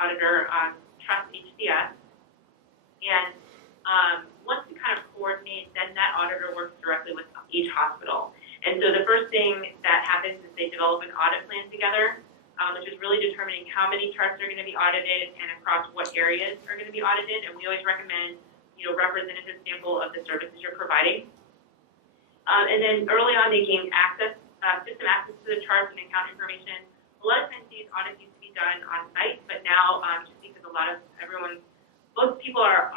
auditor, Trust HCS. And once we kind of coordinate, then that auditor works directly with each hospital. And so the first thing that happens is they develop an audit plan together, which is really determining how many charts are going to be audited and across what areas are going to be audited. And we always recommend, representative sample of the services you're providing. And then early on, they gain system access to the charts and account information. A lot of times these audits used to be done on site, but now just because most people are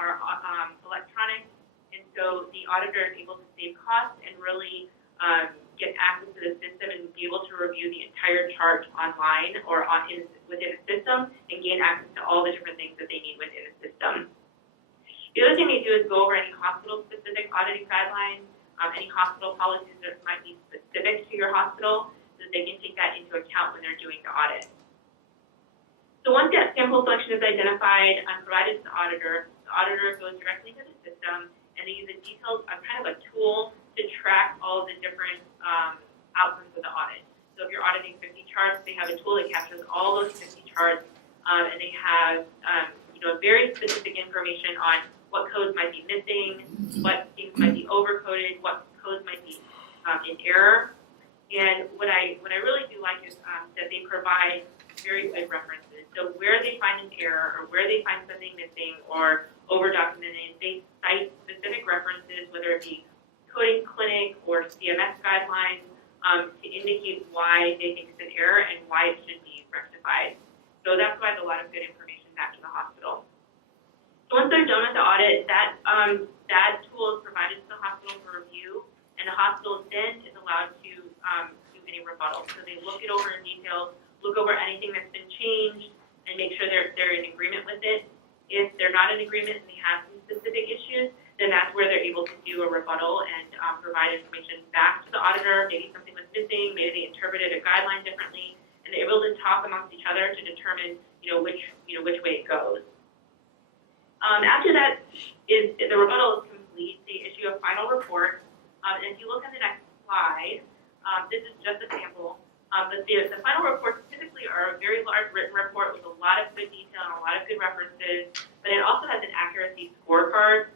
electronic, and so the auditor is able to save costs and really get access to the system and be able to review the entire chart online or within a system and gain access to all the different things that they need within the system. The other thing they do is go over any hospital-specific auditing guidelines, any hospital policies that might be specific to your hospital, so that they can take that into account when they're doing the audit. So once that sample selection is identified and provided to the auditor goes directly to the system, and they use a detailed, kind of a tool to track all of the different outcomes of the audit. So if you're auditing 50 charts, they have a tool that captures all those 50 charts, and they have very specific information on what codes might be missing, what things might be overcoded, what codes might be in error. And what I really do like is that they provide very good references. So where they find an error or where they find something missing or over-documented, they cite specific references, whether it be coding clinic or CMS guidelines, to indicate why they think it's an error and why it should be rectified. So that provides a lot of good information back to the hospital. So once they're done with the audit, that tool is provided to the hospital for review, and the hospital then is allowed to do any rebuttals. So they look it over in detail, look over anything that's been changed, and make sure they're in agreement with it. If they're not in agreement and they have some specific issues, then that's where they're able to do a rebuttal and provide information back to the auditor. Maybe something was missing, maybe they interpreted a guideline differently, and they're able to talk amongst each other to determine which way it goes. After that the rebuttal is complete, they issue a final report. And if you look at the next slide, this is just a sample. But the final reports typically are a very large written report with a lot of good detail and a lot of good references, but it also has an accuracy scorecard.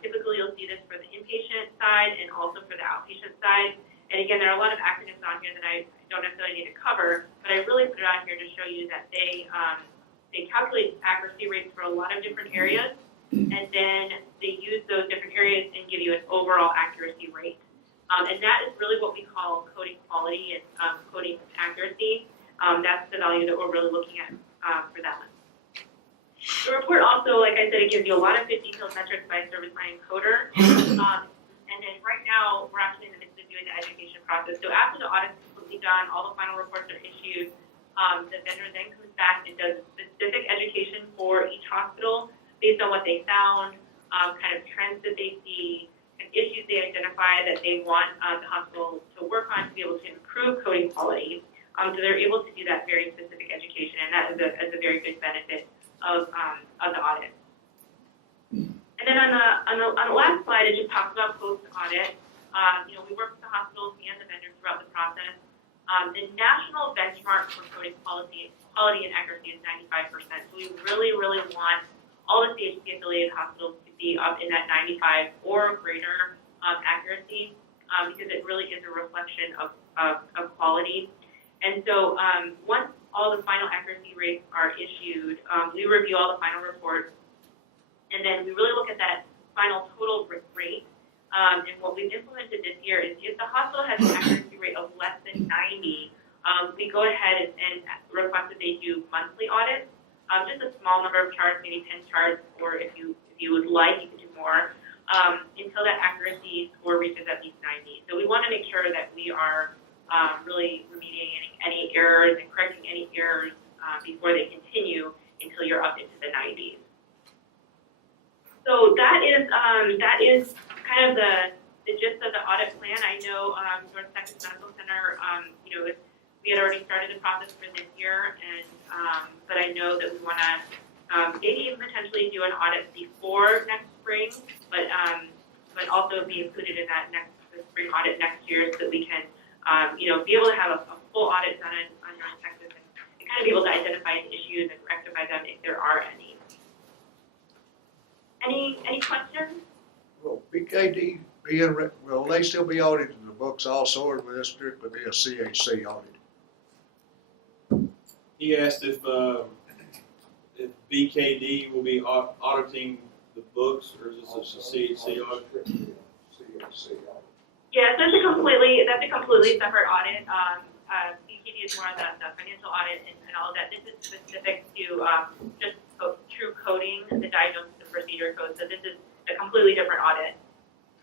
Typically you'll see this for the inpatient side and also for the outpatient side. And again, there are a lot of acronyms on here that I don't necessarily need to cover, but I really put it on here to show you that they calculate accuracy rates for a lot of different areas, and then they use those different areas and give you an overall accuracy rate. And that is really what we call coding quality and coding accuracy. That's the value that we're really looking at for that. The report also, like I said, it gives you a lot of good detailed metrics by service line coder. And then right now, we're actually in the midst of doing the education process. So after the audit is completely done, all the final reports are issued, the vendor then comes back and does specific education for each hospital based on what they found, kind of trends that they see, and issues they identify that they want the hospital to work on to be able to improve coding quality. So they're able to do that very specific education, and that is a very good benefit of the audit. And then on the last slide, it just talks about post-audit. We work with the hospitals and the vendors throughout the process. The national benchmark for coding quality and accuracy is 95%. So we really, really want all the CHC-affiliated hospitals to be up in that 95 or greater accuracy, because it really is a reflection of quality. And so once all the final accuracy rates are issued, we review all the final reports, and then we really look at that final total rate. And what we've implemented this year is if the hospital has an accuracy rate of less than 90, we go ahead and request that they do monthly audits. Just a small number of charts, maybe 10 charts, or if you would like, you can do more, until that accuracy score reaches at least 90. So we want to make sure that we are really remediating any errors and correcting any errors before they continue until you're up into the 90s. So that is kind of the gist of the audit plan. I know North Texas Medical Center, we had already started the process for this year, and but I know that we want to maybe even potentially do an audit before next spring, but also be included in that the spring audit next year, so that we can be able to have a full audit done on North Texas and kind of be able to identify issues and rectify them if there are any. Any questions? Will BKD will they still be auditing the books also, or will this strictly be a CHC audit? He asked if BKD will be auditing the books, or is this a CHC audit? CHC audit. Yeah, so that's a completely separate audit. BKD is more of the financial audit and all of that. This is specific to just true coding, the diagnosis and procedure code. So this is a completely different audit.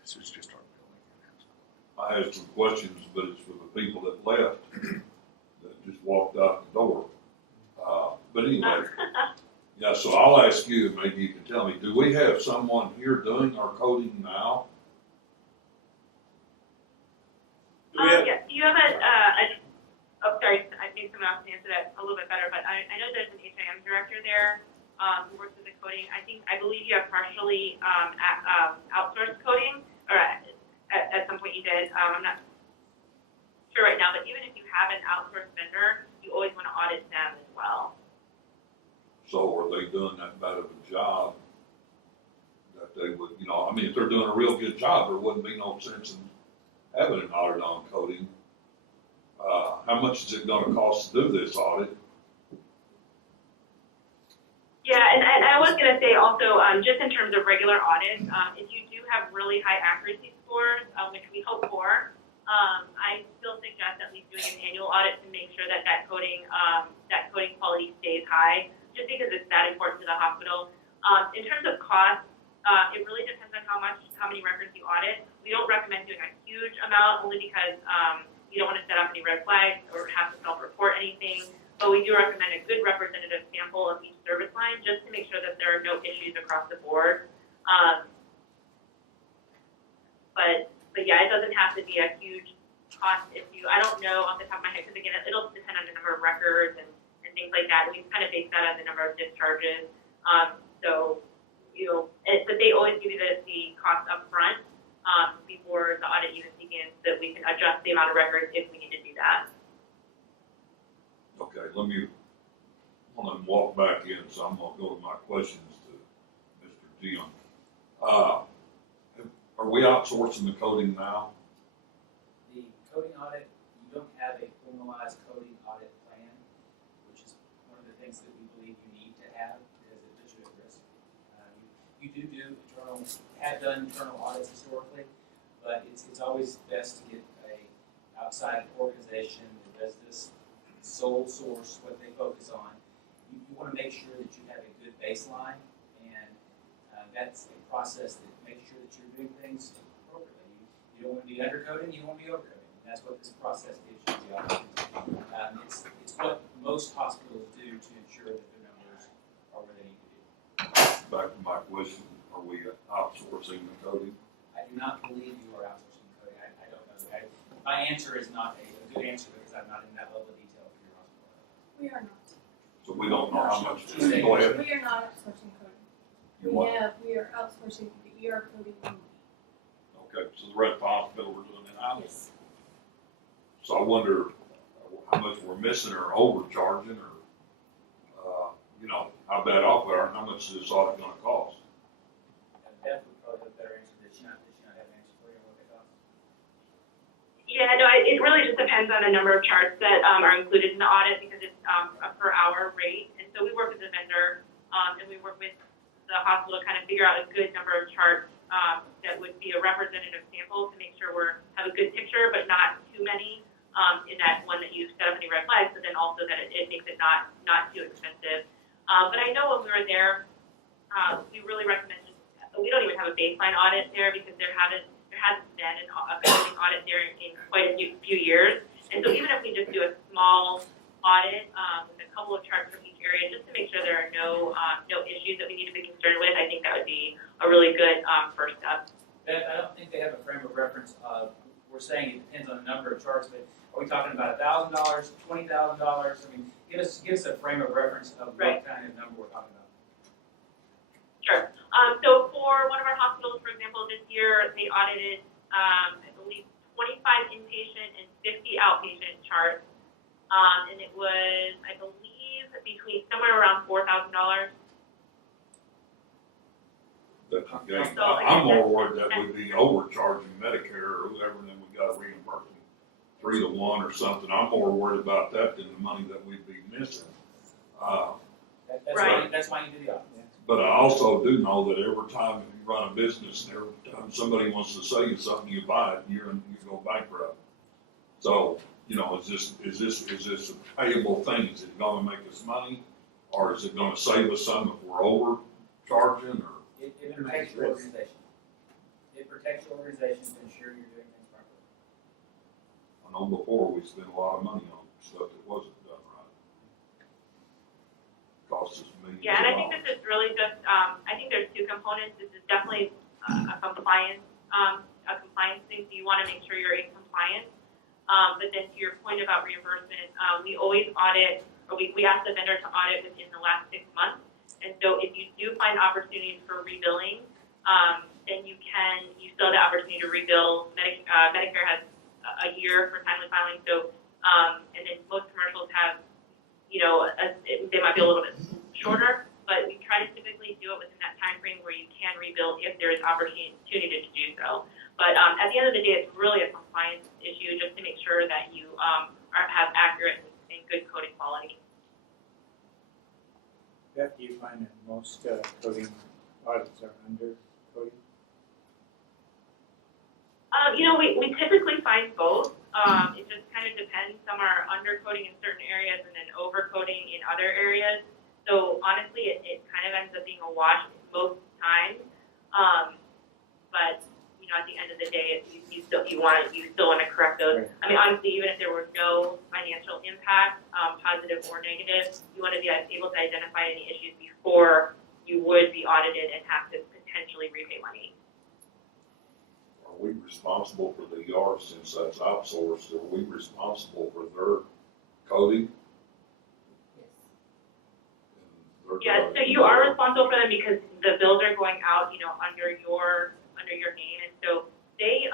This is just our building. I have some questions, but it's for the people that left, that just walked out the door. But anyway, yeah, so I'll ask you, and maybe you can tell me, do we have someone here doing our coding now? Yes, you have sorry, I think someone else can answer that a little bit better, but I know there's an HIM director there who works with the coding. I believe you have partially outsourced coding, or at some point you did. I'm not sure right now, but even if you have an outsourced vendor, you always want to audit them as well. So are they doing that bad of a job that they would, if they're doing a real good job, there wouldn't be no sense in having an audit on coding. How much is it going to cost to do this audit? Yeah, and I was going to say also, just in terms of regular audits, if you do have really high accuracy scores, which we hope for, I still suggest at least doing an annual audit to make sure that coding quality stays high, just because it's that important to the hospital. In terms of cost, it really depends on how many records you audit. We don't recommend doing a huge amount, only because you don't want to set up any red flags or have to self-report anything. But we do recommend a good representative sample of each service line, just to make sure that there are no issues across the board. But yeah, it doesn't have to be a huge cost issue. I don't know off the top of my head, because again, it'll depend on the number of records and things like that. We kind of base that on the number of discharges. But they always give you the cost up front before the audit even begins, so that we can adjust the amount of records if we need to do that. Okay, let me walk back in, so I'm going to go to my questions to Mr. Dion. Are we outsourcing the coding now? The coding audit, you don't have a formalized coding audit plan, which is one of the things that we believe you need to have, because it puts you at risk. Have done internal audits historically, but it's always best to get a outside organization that does this sole source, what they focus on. You want to make sure that you have a good baseline, and that's a process that makes sure that you're doing things appropriately. You don't want to be undercoding, you don't want to be overcoding. And that's what this process gives you the opportunity. It's what most hospitals do to ensure that their numbers are where they need to be. Back to my question, are we outsourcing the coding? I do not believe you are outsourcing coding. I don't know. My answer is not a good answer, because I'm not in that level of detail for your hospital. We are not. So we don't know how much. Go ahead. We are not outsourcing coding. We are outsourcing the ER coding only. Okay, so the rest of the hospital we're doing it out. Yes. So I wonder how much we're missing or overcharging, or how bad off we are, and how much is this audit going to cost? Beth would probably have a better answer. Did she not have an answer for you on what they cost? Yeah, no, it really just depends on the number of charts that are included in the audit, because it's a per hour rate. And so we work with the vendor, and we work with the hospital to kind of figure out a good number of charts that would be a representative sample to make sure have a good picture, but not too many in that one that you set up any red flags, but then also that it makes it not too expensive. But I know when we were there, we really recommended. We don't even have a baseline audit there because there hasn't been a coding audit there in quite a few years. And so even if we just do a small audit with a couple of charts from each area, just to make sure there are no issues that we need to be concerned with, I think that would be a really good first step. Beth, I don't think they have a frame of reference of, we're saying it depends on the number of charts, but are we talking about $1,000, $20,000? I mean, give us a frame of reference of what kind of number we're talking about. Sure. So for one of our hospitals, for example, this year they audited, I believe, 25 inpatient and 50 outpatient charts, and it was, I believe, between somewhere around $4,000. I'm more worried that we'd be overcharging Medicare or whoever, and then we got to reimburse them 3 to 1 or something. I'm more worried about that than the money that we'd be missing. That's why you do the audit. But I also do know that every time you run a business and every time somebody wants to sell you something, you buy it, and you go bankrupt. So, is this a payable thing? Is it gonna make us money? Or is it gonna save us some if we're overcharging or? It protects your organization. It protects your organization to ensure you're doing things properly. I know before we spent a lot of money on stuff that wasn't done right. Cost us millions. Yeah, and I think this is really just, I think there's two components. This is definitely a compliance thing, so you want to make sure you're in compliance. But then to your point about reimbursement, we always audit, or we ask the vendor to audit within the last 6 months. And so if you do find opportunities for rebilling, then you still have the opportunity to rebill. Medicare has a year for timely filing, so, and then most commercials have, they might be a little bit shorter, but we try to typically do it within that time frame where you can rebuild if there is opportunity to do so. But at the end of the day, it's really a compliance issue just to make sure that you have accurate and good coding quality. Beth, do you find that most coding audits are under coding? We typically find both. It just kind of depends. Some are under coding in certain areas and then over coding in other areas. So honestly, it kind of ends up being a wash most times. But at the end of the day, you still want to correct those. Right. I mean, honestly, even if there were no financial impact, positive or negative, you want to be able to identify any issues before you would be audited and have to potentially repay money. Are we responsible for the ER since that's outsourced? Are we responsible for their coding? Yes, so you are responsible for them because the bills are going out, under your name, and so they,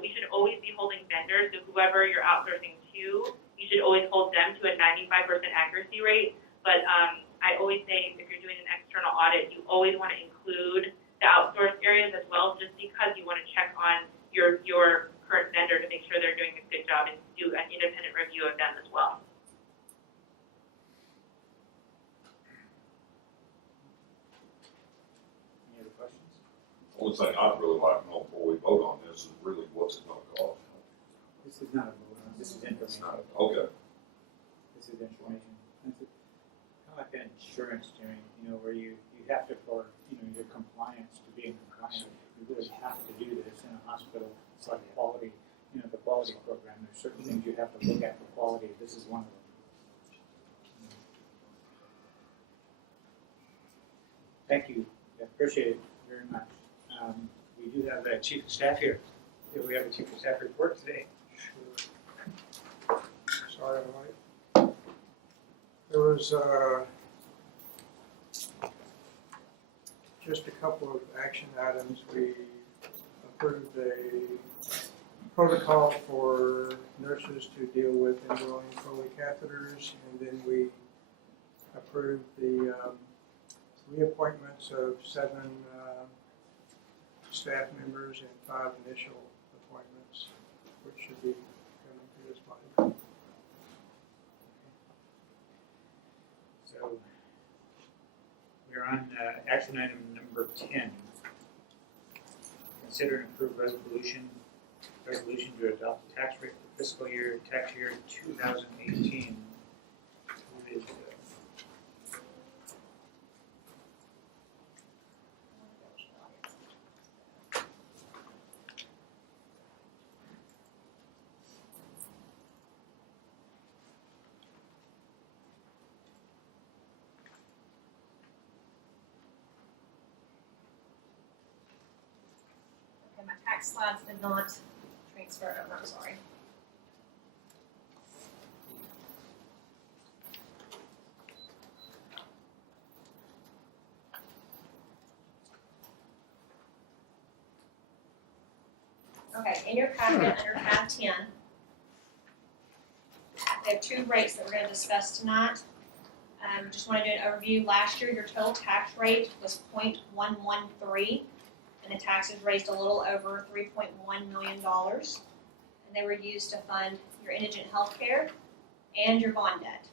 we should always be holding vendors. So whoever you're outsourcing to, you should always hold them to a 95% accuracy rate. But I always say if you're doing an external audit, you always want to include the outsourced areas as well, just because you want to check on your current vendor to make sure they're doing a good job and do an independent review of them as well. Only thing I'd really like to know before we vote on this is really what's it going to cost. This is not a vote, this is information. Okay. This is information. It's kind of like an insurance doing, where you have to, for, your compliance, to be in compliance, you really have to do this in a hospital. It's like quality, the quality program. There's certain things you have to look at for quality. This is one of them. Thank you. I appreciate it very much. We do have a chief of staff here. We have a chief of staff report today. Sure. Sorry, I'm late. There was just a couple of action items. We approved a protocol for nurses to deal with indwelling Foley catheters, and then we approved the reappointments of 7 staff members and 5 initial appointments, which should be coming to this body. So we're on action item number 10. consider and approve resolution to adopt the tax rate for fiscal year, tax year 2018. Who is that? Okay, my tax slides did not transfer over, I'm sorry. Okay, in your packet under tab 10, we have two rates that we're going to discuss tonight. Just want to do an overview. Last year, your total tax rate was 0.113, and the taxes raised a little over $3.1 million. And they were used to fund your indigent health care and your bond debt.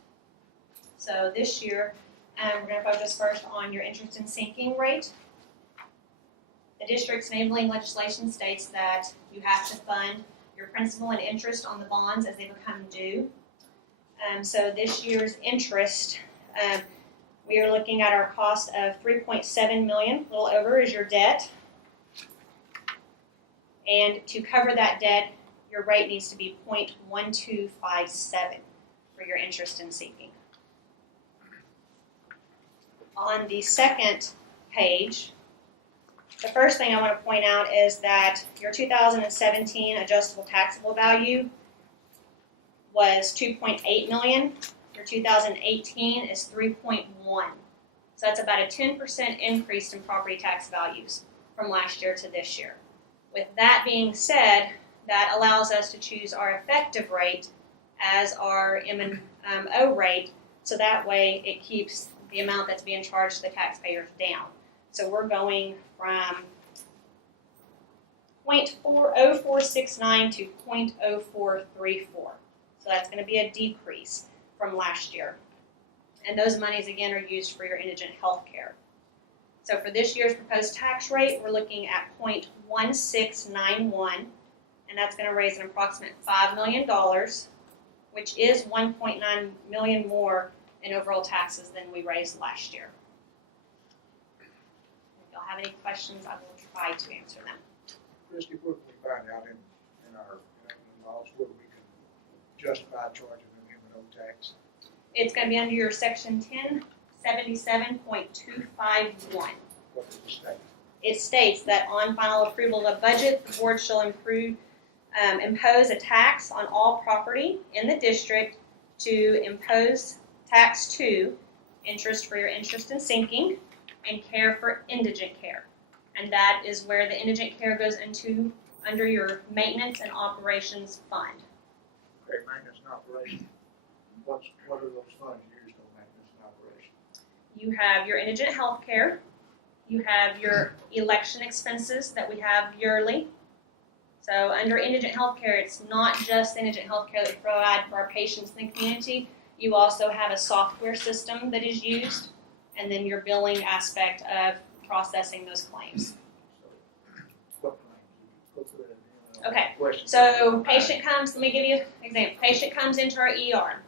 So this year, we're going to focus first on your interest and sinking rate. The district's enabling legislation states that you have to fund your principal and interest on the bonds as they become due. So this year's interest, we are looking at our cost of $3.7 million, a little over is your debt. And to cover that debt, your rate needs to be 0.1257 for your interest and sinking. On the second page, the first thing I want to point out is that your 2017 adjustable taxable value was $2.8 million. Your 2018 is 3.1. So that's about a 10% increase in property tax values from last year to this year. With that being said, that allows us to choose our effective rate as our M&O rate, so that way it keeps the amount that's being charged to the taxpayers down. So we're going from 0.0469 to 0.0434. So that's going to be a decrease from last year. And those monies, again, are used for your indigent health care. So for this year's proposed tax rate, we're looking at 0.1691, and that's going to raise an approximate $5 million, which is $1.9 million more in overall taxes than we raised last year. If y'all have any questions, I will try to answer them. Christie, what can we find out in our laws where we can justify charging an M&O tax? It's going to be under your section 1077.251. What does it state? It states that on final approval of a budget, the board shall impose a tax on all property in the district to impose tax to interest for your interest and sinking and care for indigent care. And that is where the indigent care goes into under your maintenance and operations fund. Okay, maintenance and operation. What are those funds used on maintenance and operation? You have your indigent health care. You have your election expenses that we have yearly. So under indigent health care, it's not just indigent health care that we provide for our patients in the community. You also have a software system that is used, and then your billing aspect of processing those claims. What claims? Go through it. Okay, Questions? so patient comes, let me give you an example. Patient comes into our ER.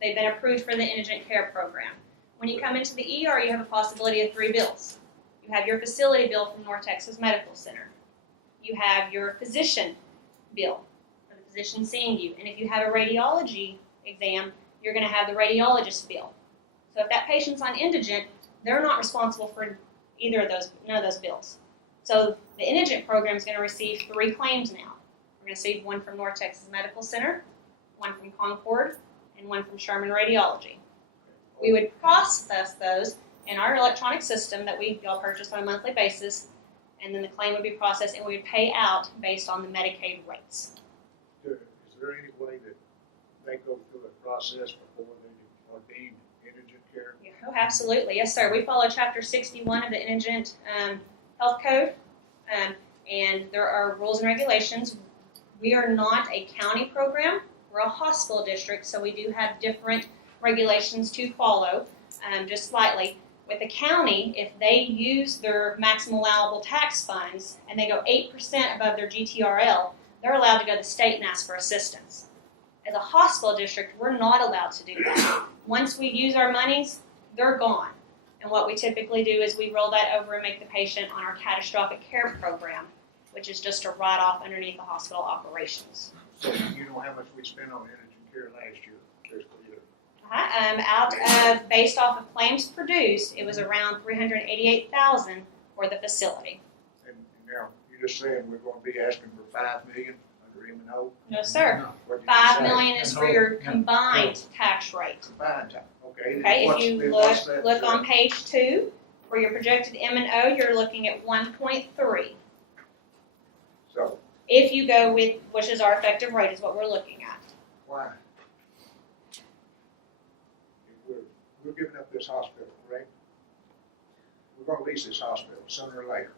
They've been approved for the indigent care program. When you come into the ER, you have a possibility of 3 bills. You have your facility bill from North Texas Medical Center. You have your physician bill, for the physician seeing you. And if you have a radiology exam, you're going to have the radiologist bill. So if that patient's on indigent, they're not responsible for either of those, none of those bills. So the indigent program is going to receive 3 claims now. We're going to receive one from North Texas Medical Center, one from Concord, and one from Sherman Radiology. We would process those in our electronic system that we all purchase on a monthly basis, and then the claim would be processed and we would pay out based on the Medicaid rates. Is there any way that they go through a process before they are deemed indigent care? Yeah, oh, absolutely. Yes, sir. We follow Chapter 61 of the Indigent Health Code, and there are rules and regulations. We are not a county program. We're a hospital district, so we do have different regulations to follow, just slightly. With the county, if they use their maximum allowable tax funds and they go 8% above their GTRL, they're allowed to go to the state and ask for assistance. As a hospital district, we're not allowed to do that. Once we use our monies, they're gone. And what we typically do is we roll that over and make the patient on our catastrophic care program, which is just a write-off underneath the hospital operations. So you know how much we spent on indigent care last year, fiscal year? Out of, based off of claims produced, it was around $388,000 for the facility. And now, you're just saying we're gonna be asking for $5 million under M&O? No, sir. What did you $5 say? million is for your combined tax rate. Combined time, okay. then Okay, if what's- you then what's look that on say? page 2, for your projected M&O, you're looking at 1.3. So, If you go with, which is our effective rate, is what we're looking at. why? If we're giving up this hospital, correct? We're gonna lease this hospital sooner or later.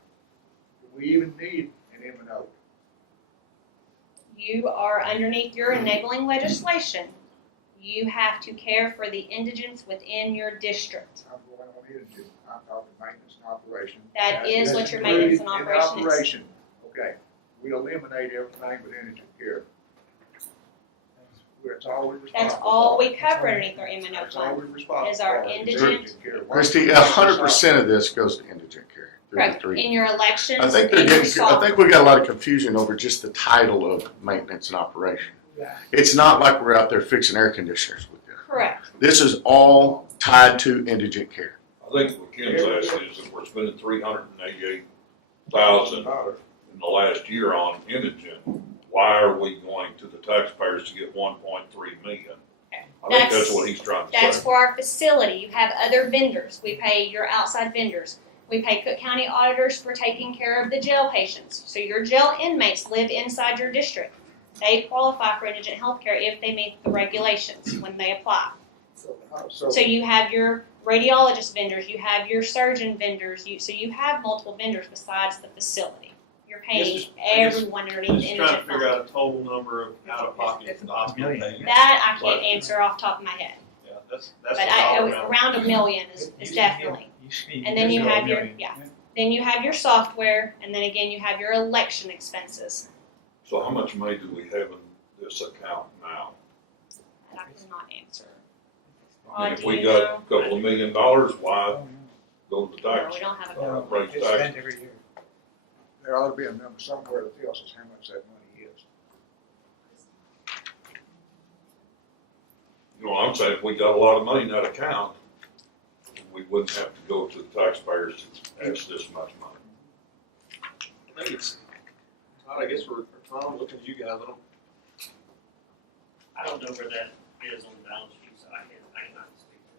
Do we even need an M&O? You are underneath your enabling legislation. You have to care for the indigents within your district. I'm going on into, I'm talking maintenance and operation. That is That's what your maintenance and included in operation is. operation. Okay, we eliminate everything but indigent care. That's all we're responsible for. That's all we cover underneath our M&O That's all fund. we're responsible is our for, indigent- care. Christie, 100% of this goes to indigent care. through the Correct. three. In your elections, I think they're in your getting, I software. think we got a lot of confusion over just the title of maintenance and operation. It's not like we're out there fixing air conditioners with them. Correct. This is all tied to indigent care. I think what Ken's asking is if we're spending $388,000 in the last year on indigent, why are we going to the taxpayers to get 1.3 million? I think that's what he's trying to That's say. for our facility. You have other vendors. We pay your outside vendors. We pay Cook County auditors for taking care of the jail patients. So your jail inmates live inside your district. They qualify for indigent health care if they meet the regulations when they apply. So you have your radiologist vendors, you have your surgeon vendors, so you have multiple vendors besides the facility. You're paying everyone underneath the Just trying to indigent figure fund. out a total number of out-of-pocket for the hospital paying. That I can't answer off the top of my head. Yeah, that's But a dollar amount. around $1 million is definitely. And then you have your, then you have your software, and then again, you have your election expenses. So how much money do we have in this account now? That I cannot answer. I mean, if Do we you got know? a couple of $1 million, why go to the No, tax? we don't have a Well, number. Raise taxes. every year. There ought to be a number somewhere that tells us how much that money is. You know what I'm saying? If we got a lot of money in that account, we wouldn't have to go to the taxpayers to ask this much money. I think it's, Todd, I guess we're looking at you guys. I don't know where that is on the balance sheet, so I cannot speak to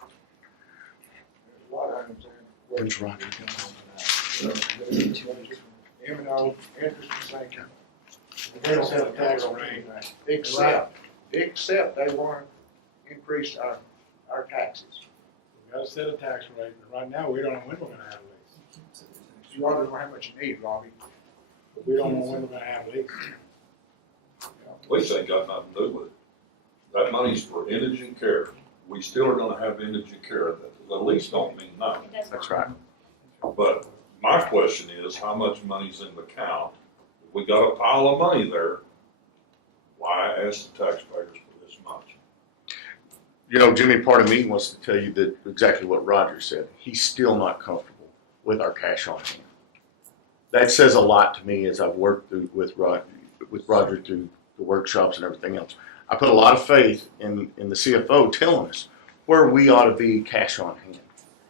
that. There's a lot of items there. Where's Roger? M&O, interest and sinking. They don't have a tax rate, except they want to increase our taxes. We gotta set a tax rate, but right now, we don't know when we're gonna have leaks. You ought to know how much you need, Robbie. But we don't know when we're gonna have leaks. Least ain't got nothing to do with it. That money's for indigent care. We still are gonna have indigent care. The lease don't mean nothing. It does That's not. right. But my question is, how much money's in the account? If we got a pile of money there, why ask the taxpayers for this much? You know, Jimmy, part of me wants to tell you that exactly what Roger said. He's still not comfortable with our cash on hand. That says a lot to me as I've worked with Roger through the workshops and everything else. I put a lot of faith in the CFO telling us where we ought to be cash on hand.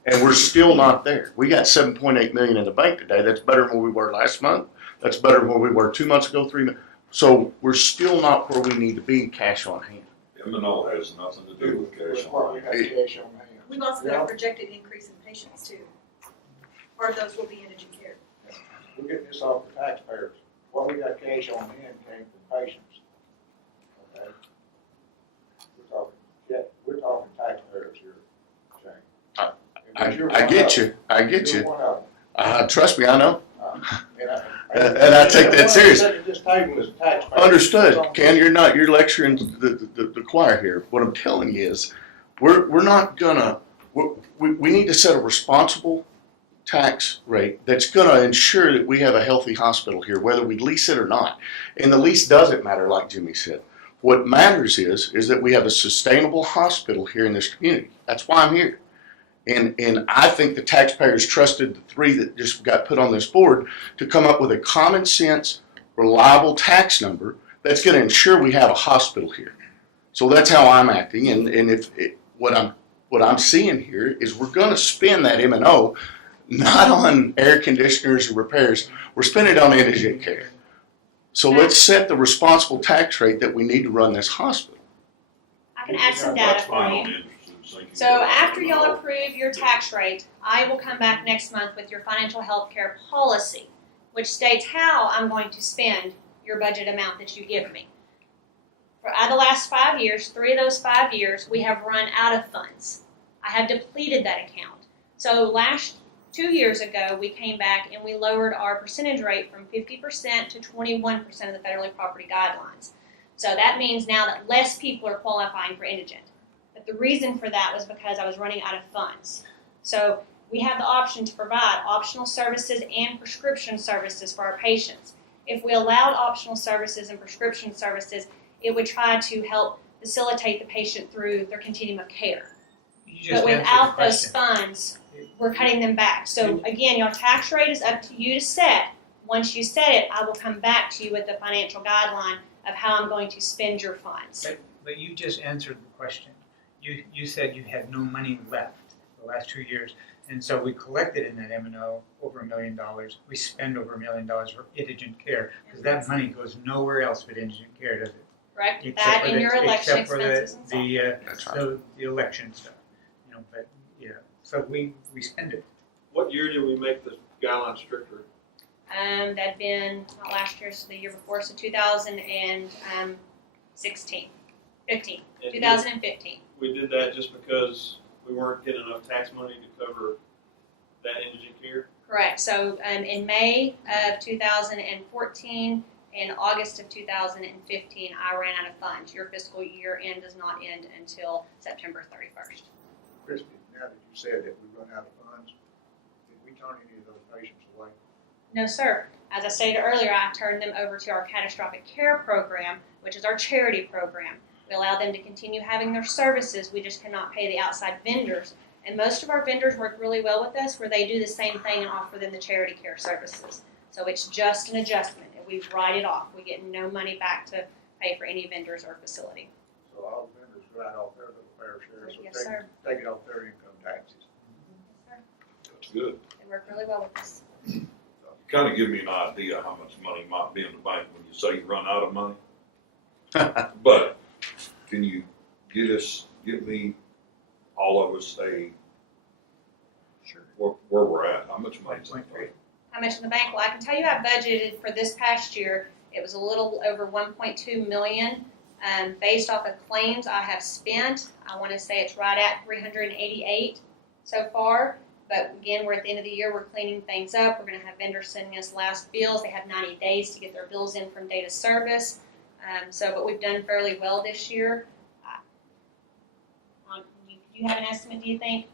And we're still not there. We got $7.8 million in the bank today. That's better than where we were last month. That's better than where we were 2 months ago, 3 months. So we're still not where we need to be cash on hand. M&O has nothing to do with cash on We hand. have cash on hand. We've also got a projected increase in patients too. Part of those will be indigent care. We're getting this off the taxpayers. What we got cash on hand came from patients. Okay? We're talking taxpayers here, Shane. I get you. I get You're you. one of them. Trust me, I know. And I take that serious. This table is taxpayers. Understood. Ken, you're lecturing the choir here. What I'm telling you is, We're not gonna, we need to set a responsible tax rate that's gonna ensure that we have a healthy hospital here, whether we lease it or not. And the lease doesn't matter, like Jimmy said. What matters is that we have a sustainable hospital here in this community. That's why I'm here. And I think the taxpayers trusted the three that just got put on this board to come up with a common sense, reliable tax number that's gonna ensure we have a hospital here. So that's how I'm acting, and what I'm seeing here is we're gonna spend that M&O not on air conditioners and repairs, we're spending it on indigent care. So let's set the responsible tax rate that we need to run this hospital. I can add some data for you. So after y'all approve your tax rate, I will come back next month with your financial health care policy, which states how I'm going to spend your budget amount that you give me. For out of the last 5 years, 3 of those 5 years, we have run out of funds. I have depleted that account. So 2 years ago, we came back and we lowered our percentage rate from 50% to 21% of the federally property guidelines. So that means now that less people are qualifying for indigent. But the reason for that was because I was running out of funds. So we have the option to provide optional services and prescription services for our patients. If we allowed optional services and prescription services, it would try to help facilitate the patient through their continuum of care. But without those funds, we're cutting them back. So again, your tax rate is up to you to set. Once you set it, I will come back to you with the financial guideline of how I'm going to spend your funds. But you just answered the question. You said you had no money left the last 2 years, and so we collected in that M&O over $1 million. We spend over $1 million for indigent care because that money goes nowhere else but indigent care, does it? Correct. That and your election expenses and stuff. The election stuff. You know, but yeah. So we spend it. What year did we make the guidelines stricter? That'd been not last year, so the year before, so 2015. 2015. We did that just because we weren't getting enough tax money to cover that indigent care? Correct. So in May of 2014 and August of 2015, I ran out of funds. Your fiscal year end does not end until September 31st. Christy, now that you said that we run out of funds, did we turn any of those patients away? No, sir. As I stated earlier, I turned them over to our catastrophic care program, which is our charity program. We allow them to continue having their services. We just cannot pay the outside vendors. And most of our vendors work really well with us where they do the same thing and offer them the charity care services. So it's just an adjustment. And we write it off. We get no money back to pay for any vendors or facility. So all the vendors write off their little fair share, so Yes, sir. take it off their income taxes. That's good. They work really well with us. You kind of give me an idea how much money might be in the bank when you say you run out of money. But can you give me, all of us, where we're at? How much money's in the bank? How much in the bank? Well, I can tell you I budgeted for this past year. It was a little over 1.2 million. Based off of claims I have spent, I want to say it's right at 388 so far. But again, we're at the end of the year. We're cleaning things up. We're going to have vendors sending us last bills. They have 90 days to get their bills in from data service. But we've done fairly well this year. You have an estimate, do you think?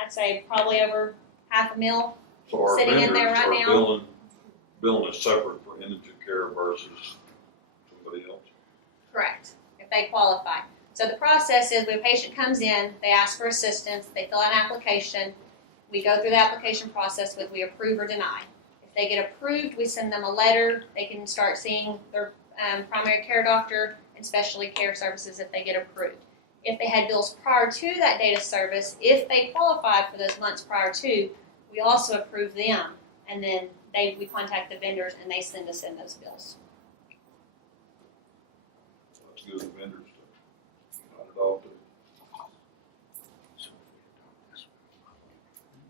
I'd say probably over $500,000 So our sitting in vendors there right are now. billing us separate for indigent care versus somebody else. Correct, if they qualify. So the process is when a patient comes in, they ask for assistance, they fill out an application, we go through the application process with we approve or deny. If they get approved, we send them a letter, they can start seeing their primary care doctor and specialty care services if they get approved. If they had bills prior to that data service, if they qualified for those months prior to, we also approve them, and then we contact the vendors and they send us in those bills. That's good of vendors to not at all do.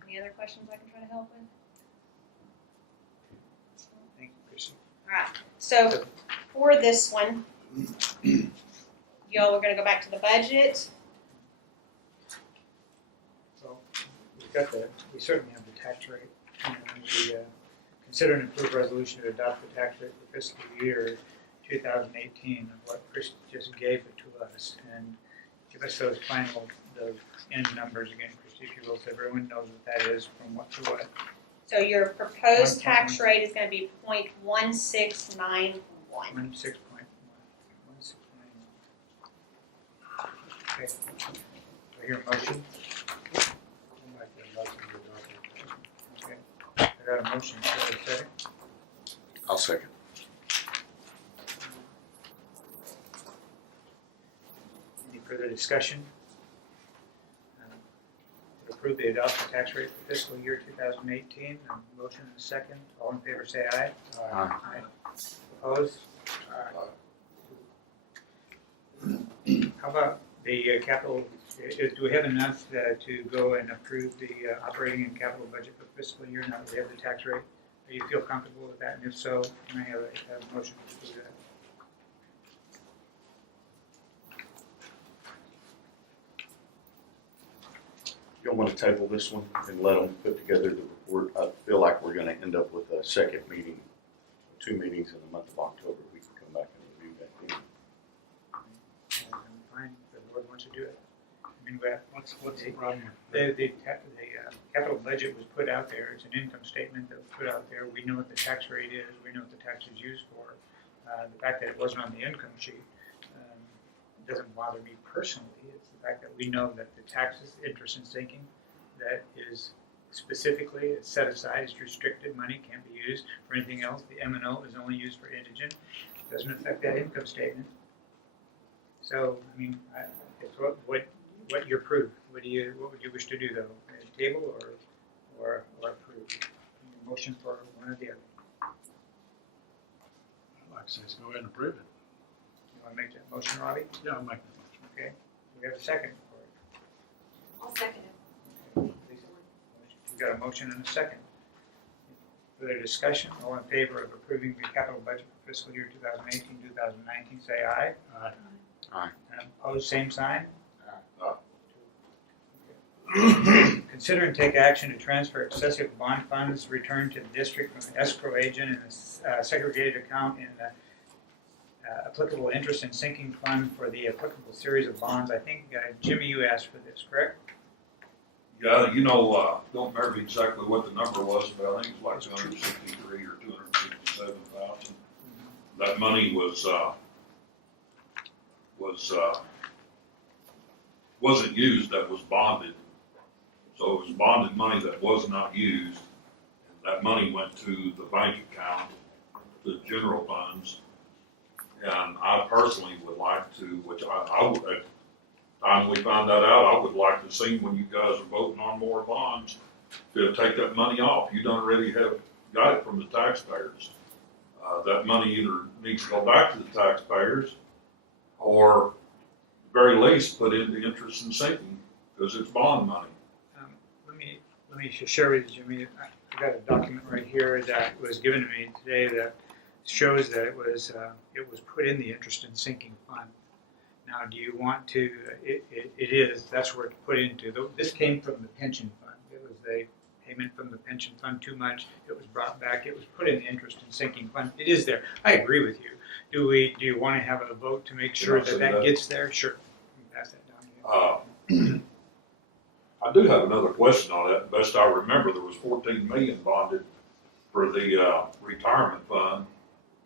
Any other questions I can try to help with? Thank you, Chrissy. All right, so for this one, y'all are going to go back to the budget. So we certainly have the tax rate. And we consider an approved resolution to adopt the tax rate for fiscal year 2018 of what Chris just gave it to us. And give us those end numbers again, Christie, if you will, so everyone knows what that is from what to what. So your proposed 1.1. tax rate is gonna be 0.1691. 16.1. Okay. Do I hear a motion? Okay. I got a motion, is there a second? I'll second. Any further discussion? To approve the adopted tax rate for fiscal year 2018, a motion and a second. All in favor say aye. Aye. Opposed? How about the capital, do we have enough to go and approve the operating and capital budget for fiscal year now that we have the tax rate? Do you feel comfortable with that? And if so, can I have a motion to do that? You'll want to table this one and let them put together the report. I feel like we're going to end up with a second meeting, 2 meetings in the month of October. We can come back and review that then. Fine, if the board wants to do it. I mean, what's the problem? The capital budget was put out there. It's an income statement that was put out there. We know what the tax rate is. We know what the tax is used for. The fact that it wasn't on the income sheet doesn't bother me personally. It's the fact that we know that the taxes, interest and sinking, that is specifically, it's set aside, it's restricted, money can't be used for anything else. The M&O is only used for indigent. Doesn't affect that income statement. So, I mean, it's what you approve. What would you wish to do though? Table or approve? Motion for one or the other. I'd like to say, let's go ahead and approve it. You want to make that motion, Robbie? Yeah, I'll make that motion. Okay. Do we have a second for it? I'll second it. We've got a motion and a second. Further discussion? All in favor of approving the capital budget for fiscal year 2018-2019, say aye. Aye. Aye. And opposed, same sign. Aye. Consider and take action to transfer excessive bond funds returned to the district from an escrow agent in a segregated account in the applicable interest and sinking fund for the applicable series of bonds. I think, Jimmy, you asked for this, correct? Yeah, don't remember exactly what the number was, but I think it was like 263 or 267,000. That money wasn't used, that was bonded. So it was bonded money that was not used. And that money went to the bank account, the general funds. And I personally would like to, which I would, at the time we found that out, I would like to see when you guys are voting on more bonds, to take that money off. You don't already have got it from the taxpayers. That money either needs to go back to the taxpayers or at the very least put into interest and sinking because it's bond money. Let me share with you, Jimmy. I've got a document right here that was given to me today that shows that it was put in the interest and sinking fund. Now, do you want to? That's where it's put into. This came from the pension fund. It was the payment from the pension fund too much. It was brought back. It was put in the interest and sinking fund. It is there. I agree with you. Do you want to have a vote to make sure that gets there? Sure. Pass that down to you. I do have another question on that. Best I remember, there was 14 million bonded for the retirement fund,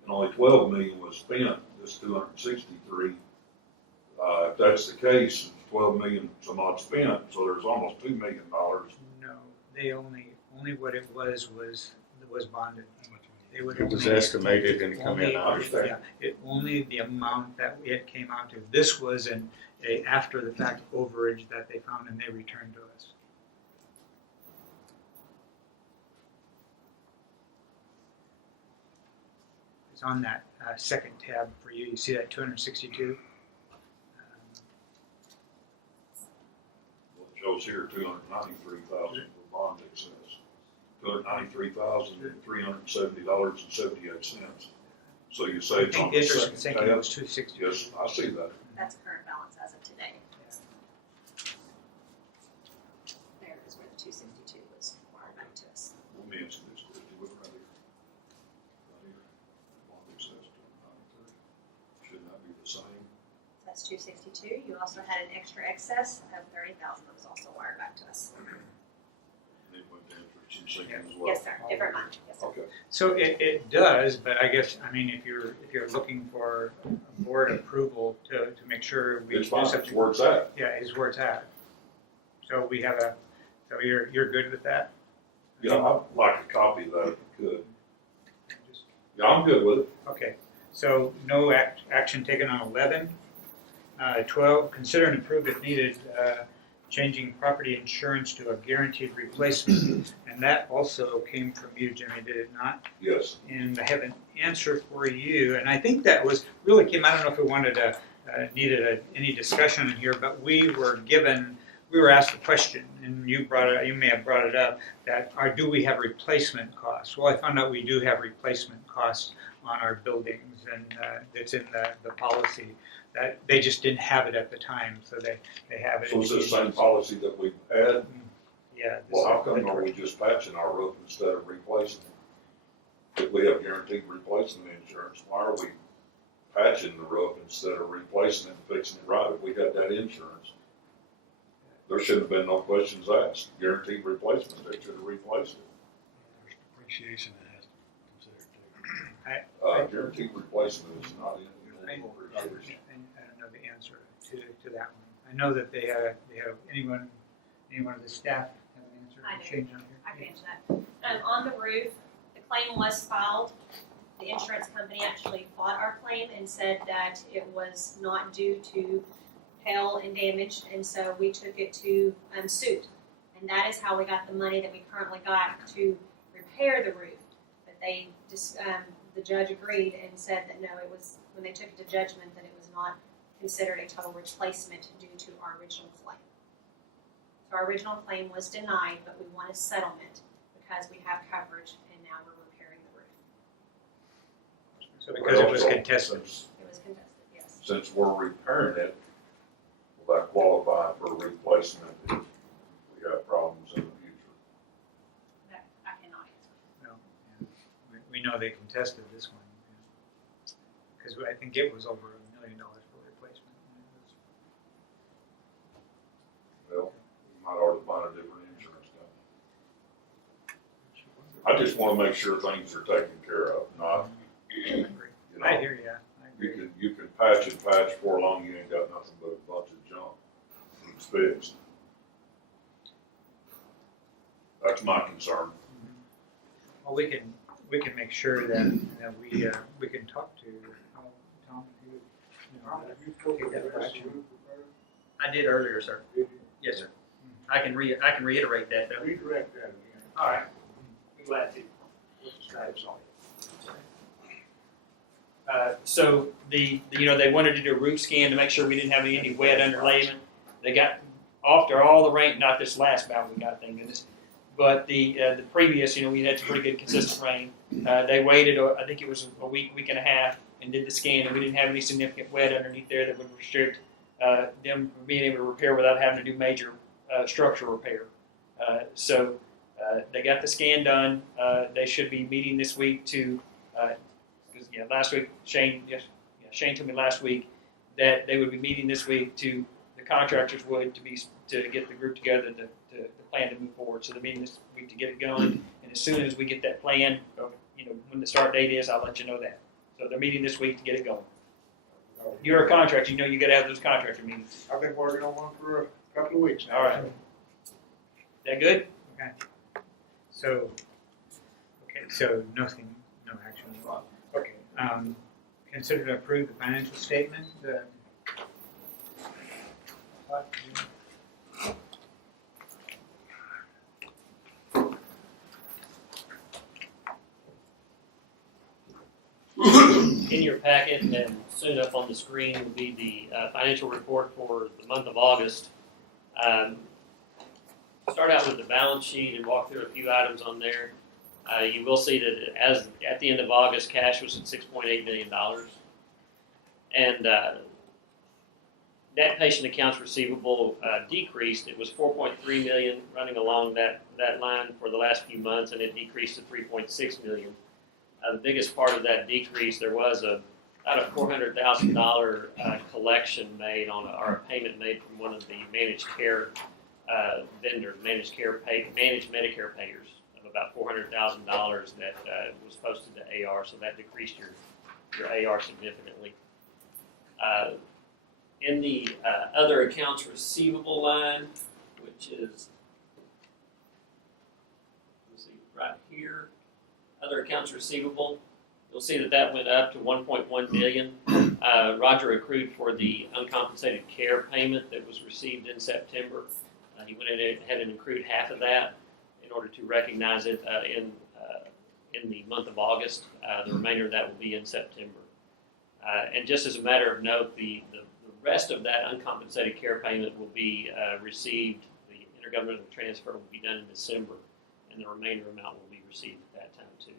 and only 12 million was spent. This 263. If that's the case, 12 million some odd spent, so there's almost $2 million. No, they only what it was bonded. They would It was estimated and come in. I understand. Yeah, only the amount that it came out to. This was a after the fact overage that they found and they returned to us. It's on that second tab for you. You see that 262? Well, it shows here 293,000 for bond excess. $293,370.78. So you say it's on the second tab? It was 260. Yes, I see that. That's current balance as of today. There is where the 262 was wired back to us. Let me answer this quickly. Look right here. Right here. Bond excess 293. Shouldn't that be the same? That's 262 2022, you also had an extra excess of 30,000 that was also wired back to us. They went to interest and sinking as well. Yes, sir. Different month. Yes, sir. Okay. So it does, but I guess, I mean, if you're looking for board approval to make sure we It's do fine, it's something. where it's at. Yeah, is where it's at. So we have so you're good with that? Yeah, I'd like a copy of that if you could. Yeah, I'm good with it. Okay, so no action taken on 11. 12, consider and approve if needed, changing property insurance to a guaranteed replacement. And that also came from you, Jimmy, did it not? Yes. And I have an answer for you, and I think that was really came, I don't know if we wanted to, needed any discussion in here, but we were asked the question, and you may have brought it up, that do we have replacement costs? Well, I found out we do have replacement costs on our buildings, and it's in the policy. That they just didn't have it at the time, so they have it. So it's the same policy that we've had? Yeah. Well, how come are we just patching our roof instead of replacing it? If we have guaranteed replacement insurance, why are we patching the roof instead of replacing it and fixing it right? If we had that insurance, there shouldn't have been no questions asked. Guaranteed replacement, they should have replaced it. There's depreciation that has to be considered too. Guaranteed replacement is not in. I don't know the answer to that one. I know that they have anyone of the staff have an answer? I do. Change on here? I can answer that. On the roof, the claim was filed. The insurance company actually fought our claim and said that it was not due to hail and damage, and so we took it to suit. And that is how we got the money that we currently got to repair the roof. But they just, the judge agreed and said that no, it was, when they took it to judgment, that it was not considered a total replacement due to our original claim. So our original claim was denied, but we won a settlement because we have coverage, and now we're repairing the roof. So because it was contested. It was contested, yes. Since we're repairing it, will that qualify for replacement if we have problems in the future? That I cannot answer. No, yeah. We know they contested this one. Because I think it was over $1 million for replacement. Well, we might ought to find a different insurance company. I just want to make sure things are taken care of, not, you know. I hear you. You can patch and patch for long, you ain't got nothing but a bunch of junk. It's fixed. That's my concern. Well, we can make sure that we can talk to Tom. Take that action. I did earlier, sir. Yes, sir. I can reiterate that though. Redirect that again. All right. Be glad to. What's the status on it? So they wanted to do a roof scan to make sure we didn't have any wet underlayment. They got after all the rain, not this last bout we got, thank goodness, but the previous, we had some pretty good consistent rain. They waited, I think it was a week and a half, and did the scan, and we didn't have any significant wet underneath there that would restrict them from being able to repair without having to do major structural repair. So they got the scan done. They should be meeting this week to. Last week Shane told me last week that they would be meeting this week to the contractors to get the group together to plan to move forward. So they're meeting this week to get it going, and as soon as we get that plan, when the start date is, I'll let you know that. So they're meeting this week to get it going. You're a contractor, you got to have those contractor meetings. I've been working on one for a couple of weeks now. All right. That good? Okay. So nothing, no action. Okay. Consider to approve the financial statement. In your packet and soon up on the screen will be the financial report for the month of August. Start out with the balance sheet and walk through a few items on there. You will see that as at the end of August, cash was at $6.8 million. And net patient accounts receivable decreased. It was $4.3 million running along that line for the last few months, and it decreased to $3.6 million. The biggest part of that decrease, there was a about a $400,000 collection made on or a payment made from one of the managed care vendors, managed Medicare payers of about $400,000 that was posted to AR, so that decreased your AR significantly. In the other accounts receivable line, which is right here, other accounts receivable, you'll see that went up to $1.1 million. Roger accrued for the uncompensated care payment that was received in September. He went ahead and accrued half of that in order to recognize it in the month of August. The remainder of that will be in September. And just as a matter of note, the rest of that uncompensated care payment will be received, the intergovernmental transfer will be done in December, and the remainder amount will be received at that time too.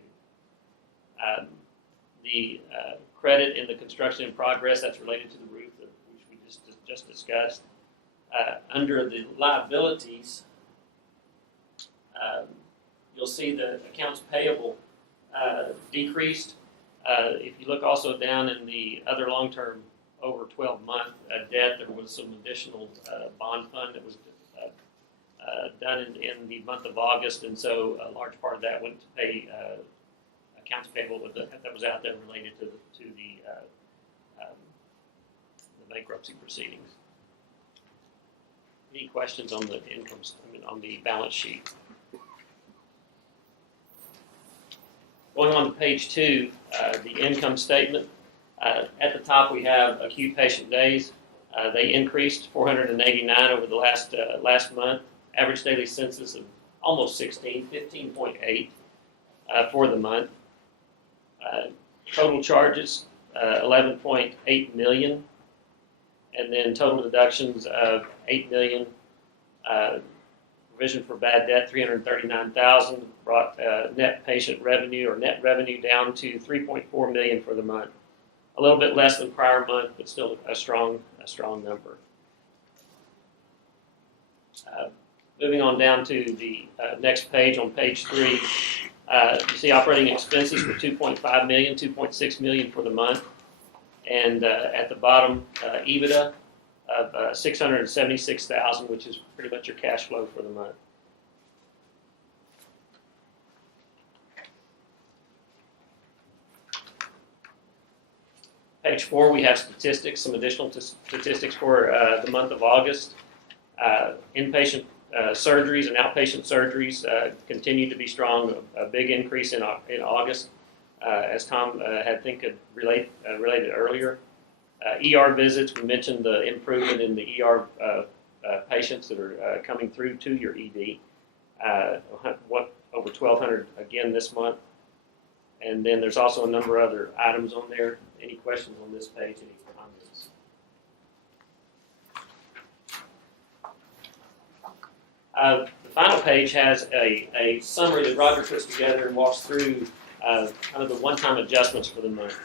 The credit in the construction in progress, that's related to the roof, which we just discussed. Under the liabilities, you'll see the accounts payable decreased. If you look also down in the other long-term over 12-month debt, there was some additional bond fund that was done in the month of August, and so a large part of that went to pay accounts payable that was out there related to the bankruptcy proceedings. Any questions on the on the balance sheet? Going on to page 2, the income statement. At the top, we have acute patient days. They increased 489 over the last month. Average daily census of almost 15.8 for the month. Total charges, 11.8 million, and then total deductions of 8 million. Provision for bad debt, 339,000, brought net patient revenue or net revenue down to 3.4 million for the month. A little bit less than prior month, but still a strong number. Moving on down to the next page, on page 3, you see operating expenses were 2.5 million, 2.6 million for the month, and at the bottom, EBITDA of 676,000, which is pretty much your cash flow for the month. Page 4, we have statistics, some additional statistics for the month of August. Inpatient surgeries and outpatient surgeries continue to be strong. A big increase in August, as Tom had related earlier. ER visits, we mentioned the improvement in the ER patients that are coming through to your ED. Over 1,200 again this month. And then there's also a number of other items on there. Any questions on this page? Any comments? The final page has a summary that Roger puts together and walks through kind of the one-time adjustments for the month.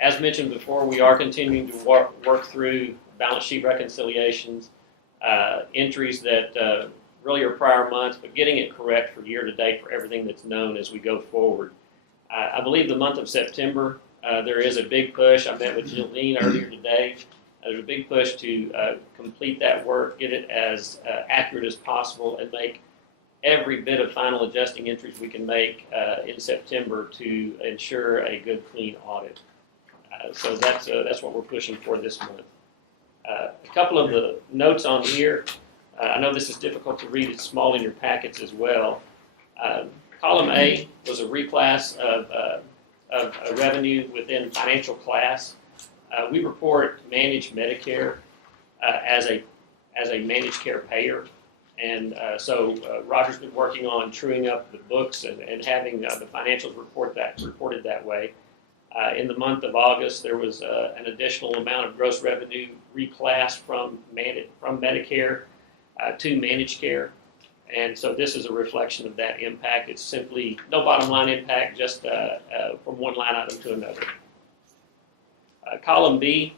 As mentioned before, we are continuing to work through balance sheet reconciliations, entries that really are prior months, but getting it correct for year to date for everything that's known as we go forward. I believe the month of September, there is a big push. I met with Jillian earlier today. There's a big push to complete that work, get it as accurate as possible, and make every bit of final adjusting entries we can make in September to ensure a good, clean audit. So that's what we're pushing for this month. A couple of the notes on here. I know this is difficult to read. It's small in your packets as well. Column A was a reclass of a revenue within financial class. We report managed Medicare as a managed care payer. And so Roger's been working on truing up the books and having the financials reported that way. In the month of August, there was an additional amount of gross revenue reclassed from Medicare to managed care. And so this is a reflection of that impact. It's simply no bottom line impact, just from one line item to another. Column B,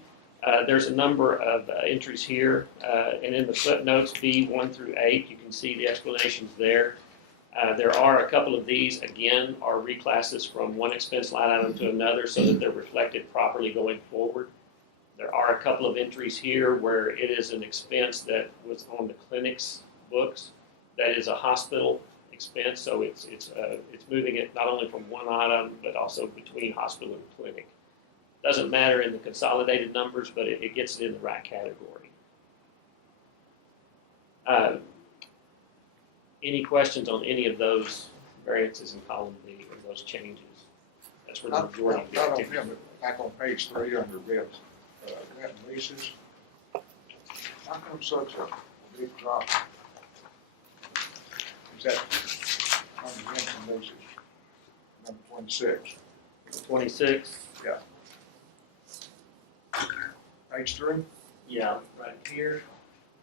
there's a number of entries here, and in the footnotes B 1 through 8, you can see the explanations there. There are a couple of these, again, are reclasses from one expense line item to another so that they're reflected properly going forward. There are a couple of entries here where it is an expense that was on the clinic's books that is a hospital expense, so it's moving it not only from one item but also between hospital and clinic. Doesn't matter in the consolidated numbers, but it gets it in the right category. Any questions on any of those variances in column B or those changes? That's where the majority of the Not on activity. him, but back on page 3 under rent, rent and leases. How come such a big drop? Is that on the rent and leases? Number 26. 26. Yeah. Page 3, Yeah, right here.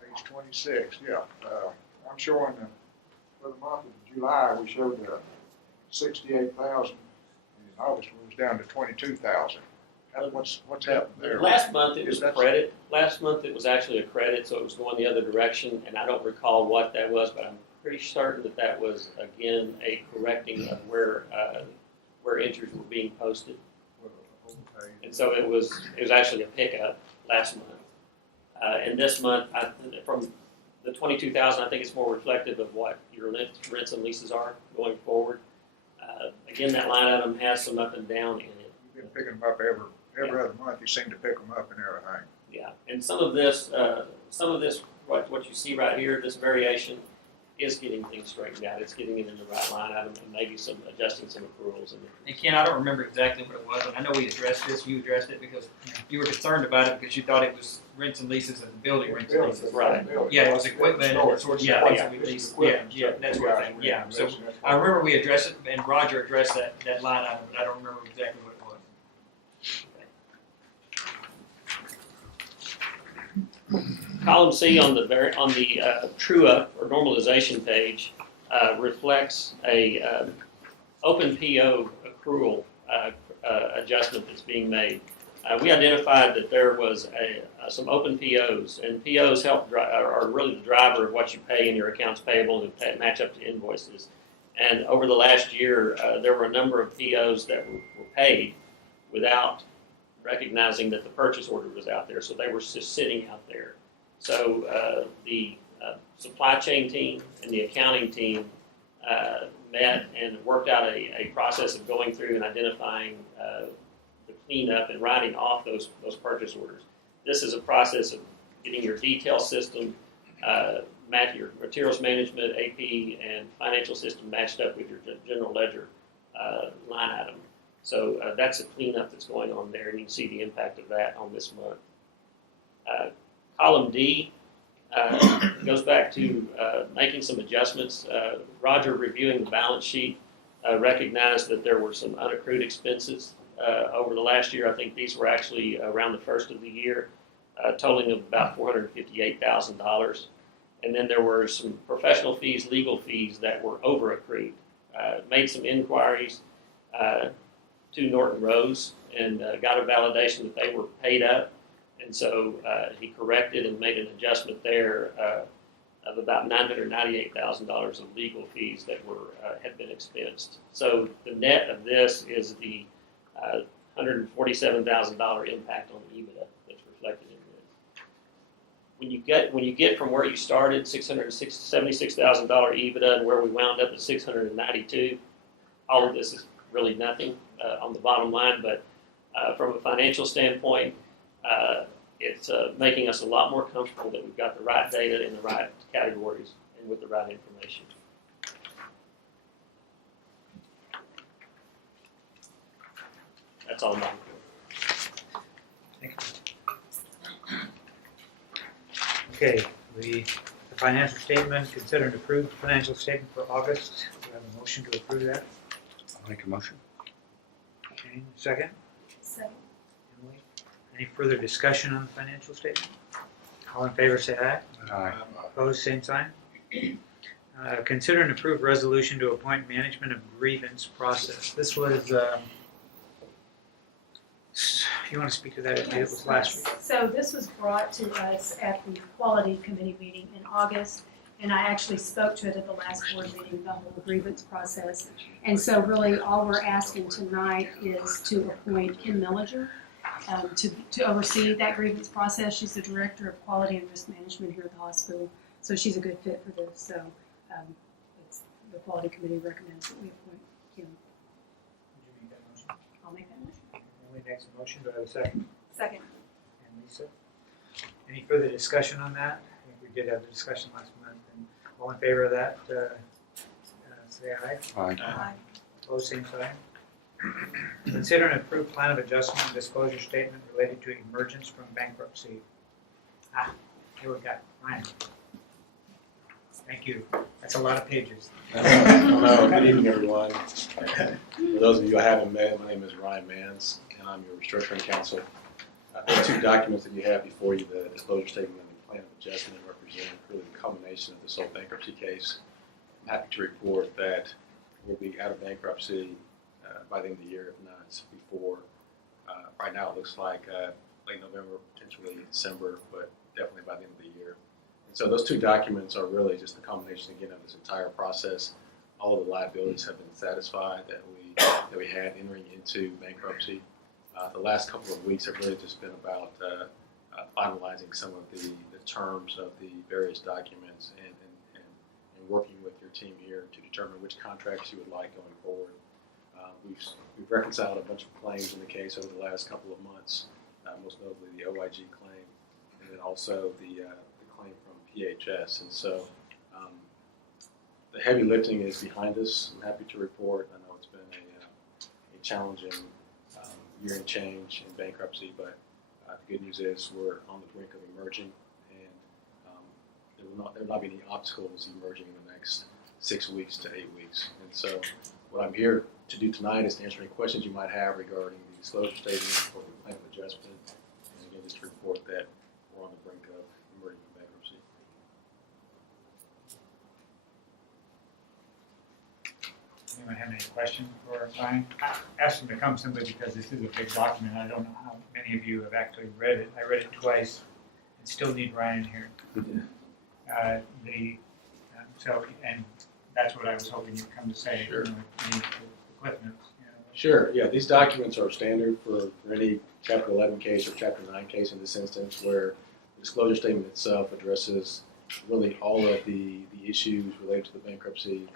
page 26, yeah. I'm showing for the month of July, we showed 68,000. In August, it was down to 22,000. What's happened there? Last month it was Is a that- credit. Last month it was actually a credit, so it was going the other direction, and I don't recall what that was, but I'm pretty certain that that was, again, a correcting of where entries were being posted. Okay. And so it was actually a pickup last month. And this month, from the 22,000, I think it's more reflective of what your rents and leases are going forward. Again, that line item has some up and down in it. You've been picking them up every other month. You seem to pick them up and everything. Yeah, and some of this, what you see right here, this variation is getting things straightened out. It's getting it in the right line item and maybe adjusting some accruals. And Ken, I don't remember exactly what it was, and I know we addressed this, you addressed it because you were concerned about it because you thought it was rents and leases and building rents and leases. Right. Yeah, it was equipment and that sort of Yeah, things yeah. that we lease, yeah, that sort of thing, yeah. So I remember we addressed it, and Roger addressed that line item, but I don't remember exactly what it was. Column C on the true up or normalization page reflects a open PO accrual adjustment that's being made. We identified that there was some open POs, and POs are really the driver of what you pay in your accounts payable and match up to invoices. And over the last year, there were a number of POs that were paid without recognizing that the purchase order was out there, so they were just sitting out there. So the supply chain team and the accounting team met and worked out a process of going through and identifying the cleanup and writing off those purchase orders. This is a process of getting your detail system, your materials management, AP, and financial system matched up with your general ledger line item. So that's a cleanup that's going on there, and you can see the impact of that on this month. Column D goes back to making some adjustments. Roger, reviewing the balance sheet, recognized that there were some unaccrued expenses over the last year. I think these were actually around the first of the year, totaling of about $458,000. And then there were some professional fees, legal fees that were over accrued. Made some inquiries to Norton Rose and got a validation that they were paid up. And so he corrected and made an adjustment there of about $998,000 of legal fees that had been expensed. So the net of this is the $147,000 impact on EBITDA that's reflected in this. When you get from where you started, $676,000 EBITDA, and where we wound up at $692,000, all of this is really nothing on the bottom line. But from a financial standpoint, it's making us a lot more comfortable that we've got the right data in the right categories and with the right information. That's all my report. Okay, the financial statement, consider and approve the financial statement for August. Do we have a motion to approve that? I'll make a motion. Okay, second? Second. Emily? Any further discussion on the financial statement? All in favor say aye. Aye. Opposed, same sign. Consider and approve resolution to appoint management of grievance process. This was, you want to speak to that? It was last week. So this was brought to us at the Quality Committee meeting in August, And I actually spoke to it at the last board meeting, the whole grievance process. And so really all we're asking tonight is to appoint Kim Milliger to oversee that grievance process. She's the Director of Quality and Risk Management here at the hospital. So she's a good fit for this. So the Quality Committee recommends that we appoint Kim. Would you make that motion? I'll make that motion. Emily makes a motion, do I have a second? Second. And Lisa? Any further discussion on that? I think we did have a discussion last month, and all in favor of that, say aye. Aye. Opposed, same sign. Consider an approved plan of adjustment and disclosure statement related to emergence from bankruptcy. Here we got Ryan. Thank you. That's a lot of pages. Hello, good evening, everyone. For those of you I haven't met, my name is Ryan Mans, and I'm your restructuring counsel. The two documents that you have before you, the disclosure statement and the plan of adjustment, represent really the culmination of this whole bankruptcy case. I'm happy to report that we'll be out of bankruptcy by the end of the year, if not before. Right now, it looks like late November, potentially December, but definitely by the end of the year. And so those two documents are really just the culmination again of this entire process. All of the liabilities have been satisfied that we had entering into bankruptcy. The last couple of weeks have really just been about finalizing some of the terms of the various documents and working with your team here to determine which contracts you would like going forward. We've reconciled a bunch of claims in the case over the last couple of months, most notably the OIG claim, and then also the claim from PHS. And so the heavy lifting is behind us. I'm happy to report. I know it's been a challenging year and change in bankruptcy, but the good news is we're on the brink of emerging, and there will not be any obstacles emerging in the next 6 weeks to 8 weeks. And so what I'm here to do tonight is to answer any questions you might have regarding the disclosure statement or the plan of adjustment, and again, just to report that we're on the brink of emerging from bankruptcy. Anyone have any questions for Ryan? I asked him to come simply because this is a big document. I don't know how many of you have actually read it. I read it twice and still need Ryan here. And that's what I was hoping you'd come to say. Sure. You know, the cliff notes. You know. Sure. Yeah, these documents are standard for any Chapter 11 case or Chapter 9 case in this instance, where the disclosure statement itself addresses really all of the issues related to the bankruptcy,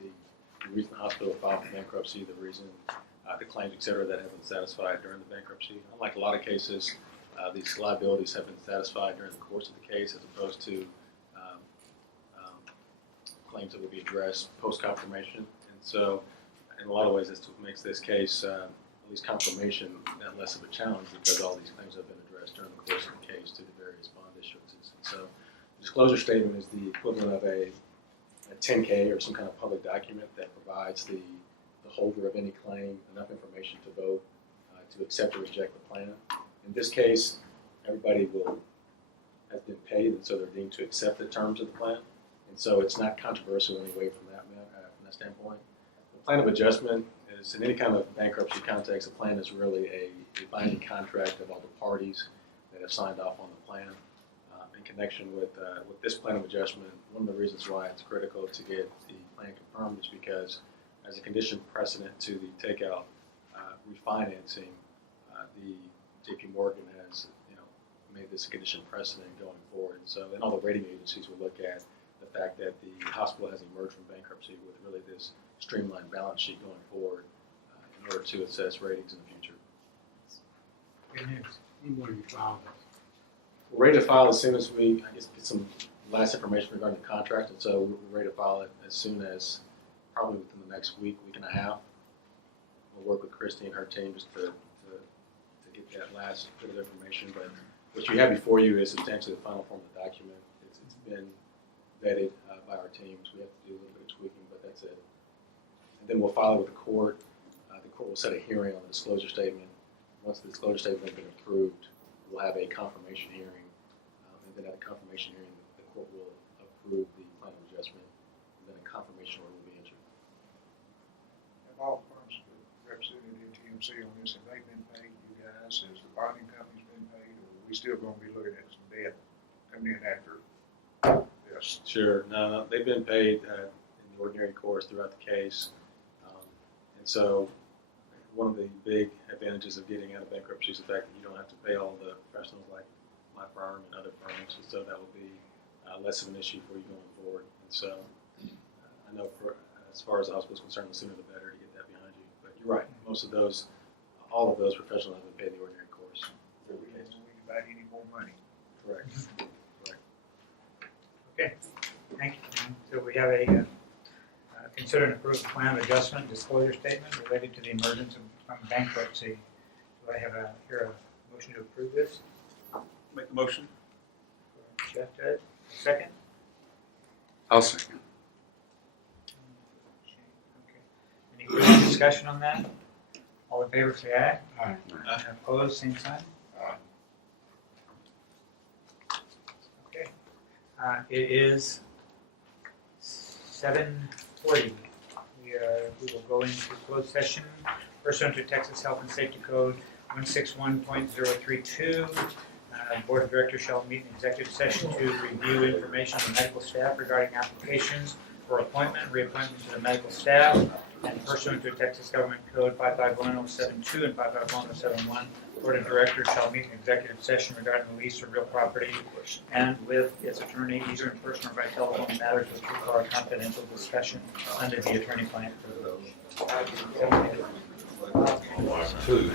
the reason the hospital filed for bankruptcy, the reason the claims, et cetera, that have been satisfied during the bankruptcy. Unlike a lot of cases, these liabilities have been satisfied during the course of the case as opposed to claims that will be addressed post-confirmation. And so in a lot of ways, that's what makes this case, at least confirmation, not less of a challenge because all these claims have been addressed during the course of the case through the various bond issuances. And so the disclosure statement is the equivalent of a 10-K or some kind of public document that provides the holder of any claim enough information to vote to accept or reject the plan. In this case, everybody has been paid, and so they're deemed to accept the terms of the plan. And so it's not controversial in any way from that standpoint. The plan of adjustment is, in any kind of bankruptcy context, a plan is really a binding contract of all the parties that have signed off on the plan. In connection with this plan of adjustment, one of the reasons why it's critical to get the plan confirmed is because as a condition precedent to the takeout refinancing, the JP Morgan has made this a condition precedent going forward. So, and all the rating agencies will look at the fact that the hospital has emerged from bankruptcy with really this streamlined balance sheet going forward in order to assess ratings in the future. Good news. When will you file this? We're ready to file as soon as we, get some last information regarding the contract, and so we're ready to file it as soon as, probably within the next week and a half. We'll work with Christy and her team just to get that last bit of information, but what you have before you is substantially the final form of the document. It's been vetted by our teams. We have to do a little bit of tweaking, but that's it. And then we'll file it with the court. The court will set a hearing on the disclosure statement. Once the disclosure statement has been approved, we'll have a confirmation hearing. And then at a confirmation hearing, the court will approve the plan of adjustment. And then a confirmation order will be entered. Have all firms represented in TMC on this, have they been paid, you guys? Has the bonding company's been paid? Or are we still gonna be looking at some debt coming in after the us. Sure, no, they've been paid in the ordinary course throughout the case. And so one of the big advantages of getting out of bankruptcy is the fact that you don't have to pay all the professionals like my firm and other firms, and so that will be less of an issue for you going forward. And so I know as far as the hospital is concerned, the sooner the better to get that behind you. But you're right, all of those professionals have been paid in the ordinary course. So we don't worry about any more money. Correct. Okay, thank you. So we have a consider and approve the plan of adjustment disclosure statement related to the emergence from bankruptcy. Do I have here a motion to approve this? Make the motion. Jeff does. Second? I'll second. Okay. Any further discussion on that? All in favor, say aye. Aye. Opposed, same sign. Aye. Okay. It is 7:40. We will go into closed session pursuant to Texas Health and Safety Code 161.032. Board of Directors shall meet in executive session to review information on medical staff regarding applications for appointment, reappointment to the medical staff, and pursuant to Texas Government Code 551072 and 551071. Board of Directors shall meet in executive session regarding the lease of real property and with its attorney, either in person or by telephone, matters which require confidential discussion under the attorney-client privilege. Two,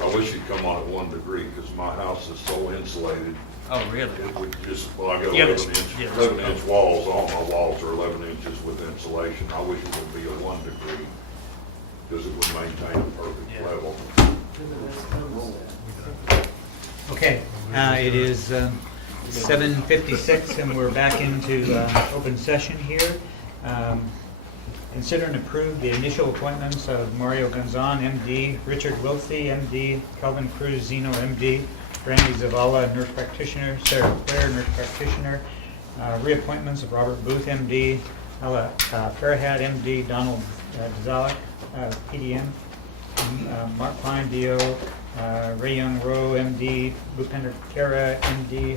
I wish you'd come on at 1 degree, because my house is so insulated. Oh, really? It would just, well, I got Yeah, 11-inch walls, all my walls are 11 inches with insulation. I wish it would be a 1 degree, because it would maintain a perfect level. Okay, it is 7:56 and we're back into open session here. Consider and approve the initial appointments of Mario Gonzon, MD, Richard Wiltsey, MD, Calvin Cruz Zeno, MD, Randy Zavala, nurse practitioner, Sarah Claire, nurse practitioner, reappointments of Robert Booth, MD, Ella Farahad, MD, Donald Zalek, PDM, Mark Pine, DO, Ray Young Rowe, MD, Bhupender Kara, MD,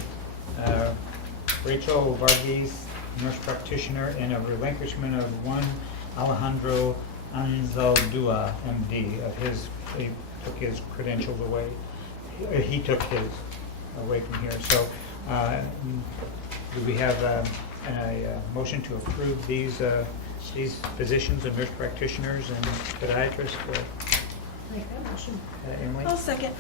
Rachel Varghese, nurse practitioner, and a relinquishment of one Alejandro Anzaldua, MD. He took his credentials away. He took his away from here. So, do we have a motion to approve these positions of nurse practitioners and podiatrists? Make that motion. Emily? I'll second.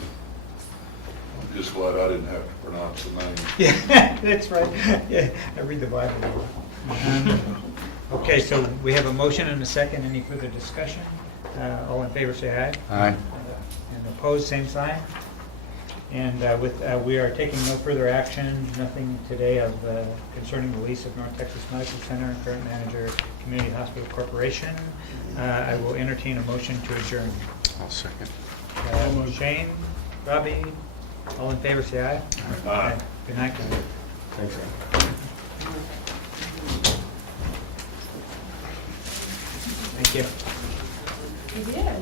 I'm just glad I didn't have to pronounce the name. Yeah, that's right. Yeah, I read the Bible. Okay, so we have a motion and a second. Any further discussion? All in favor, say aye. Aye. And opposed, same sign. And we are taking no further action, nothing today of concerning the lease of North Texas Medical Center, current manager, Community Hospital Corporation. I will entertain a motion to adjourn. I'll second. Shane, Robbie, all in favor, say aye. Aye. Good night, guys. Thanks, Aaron. Thank you. You did.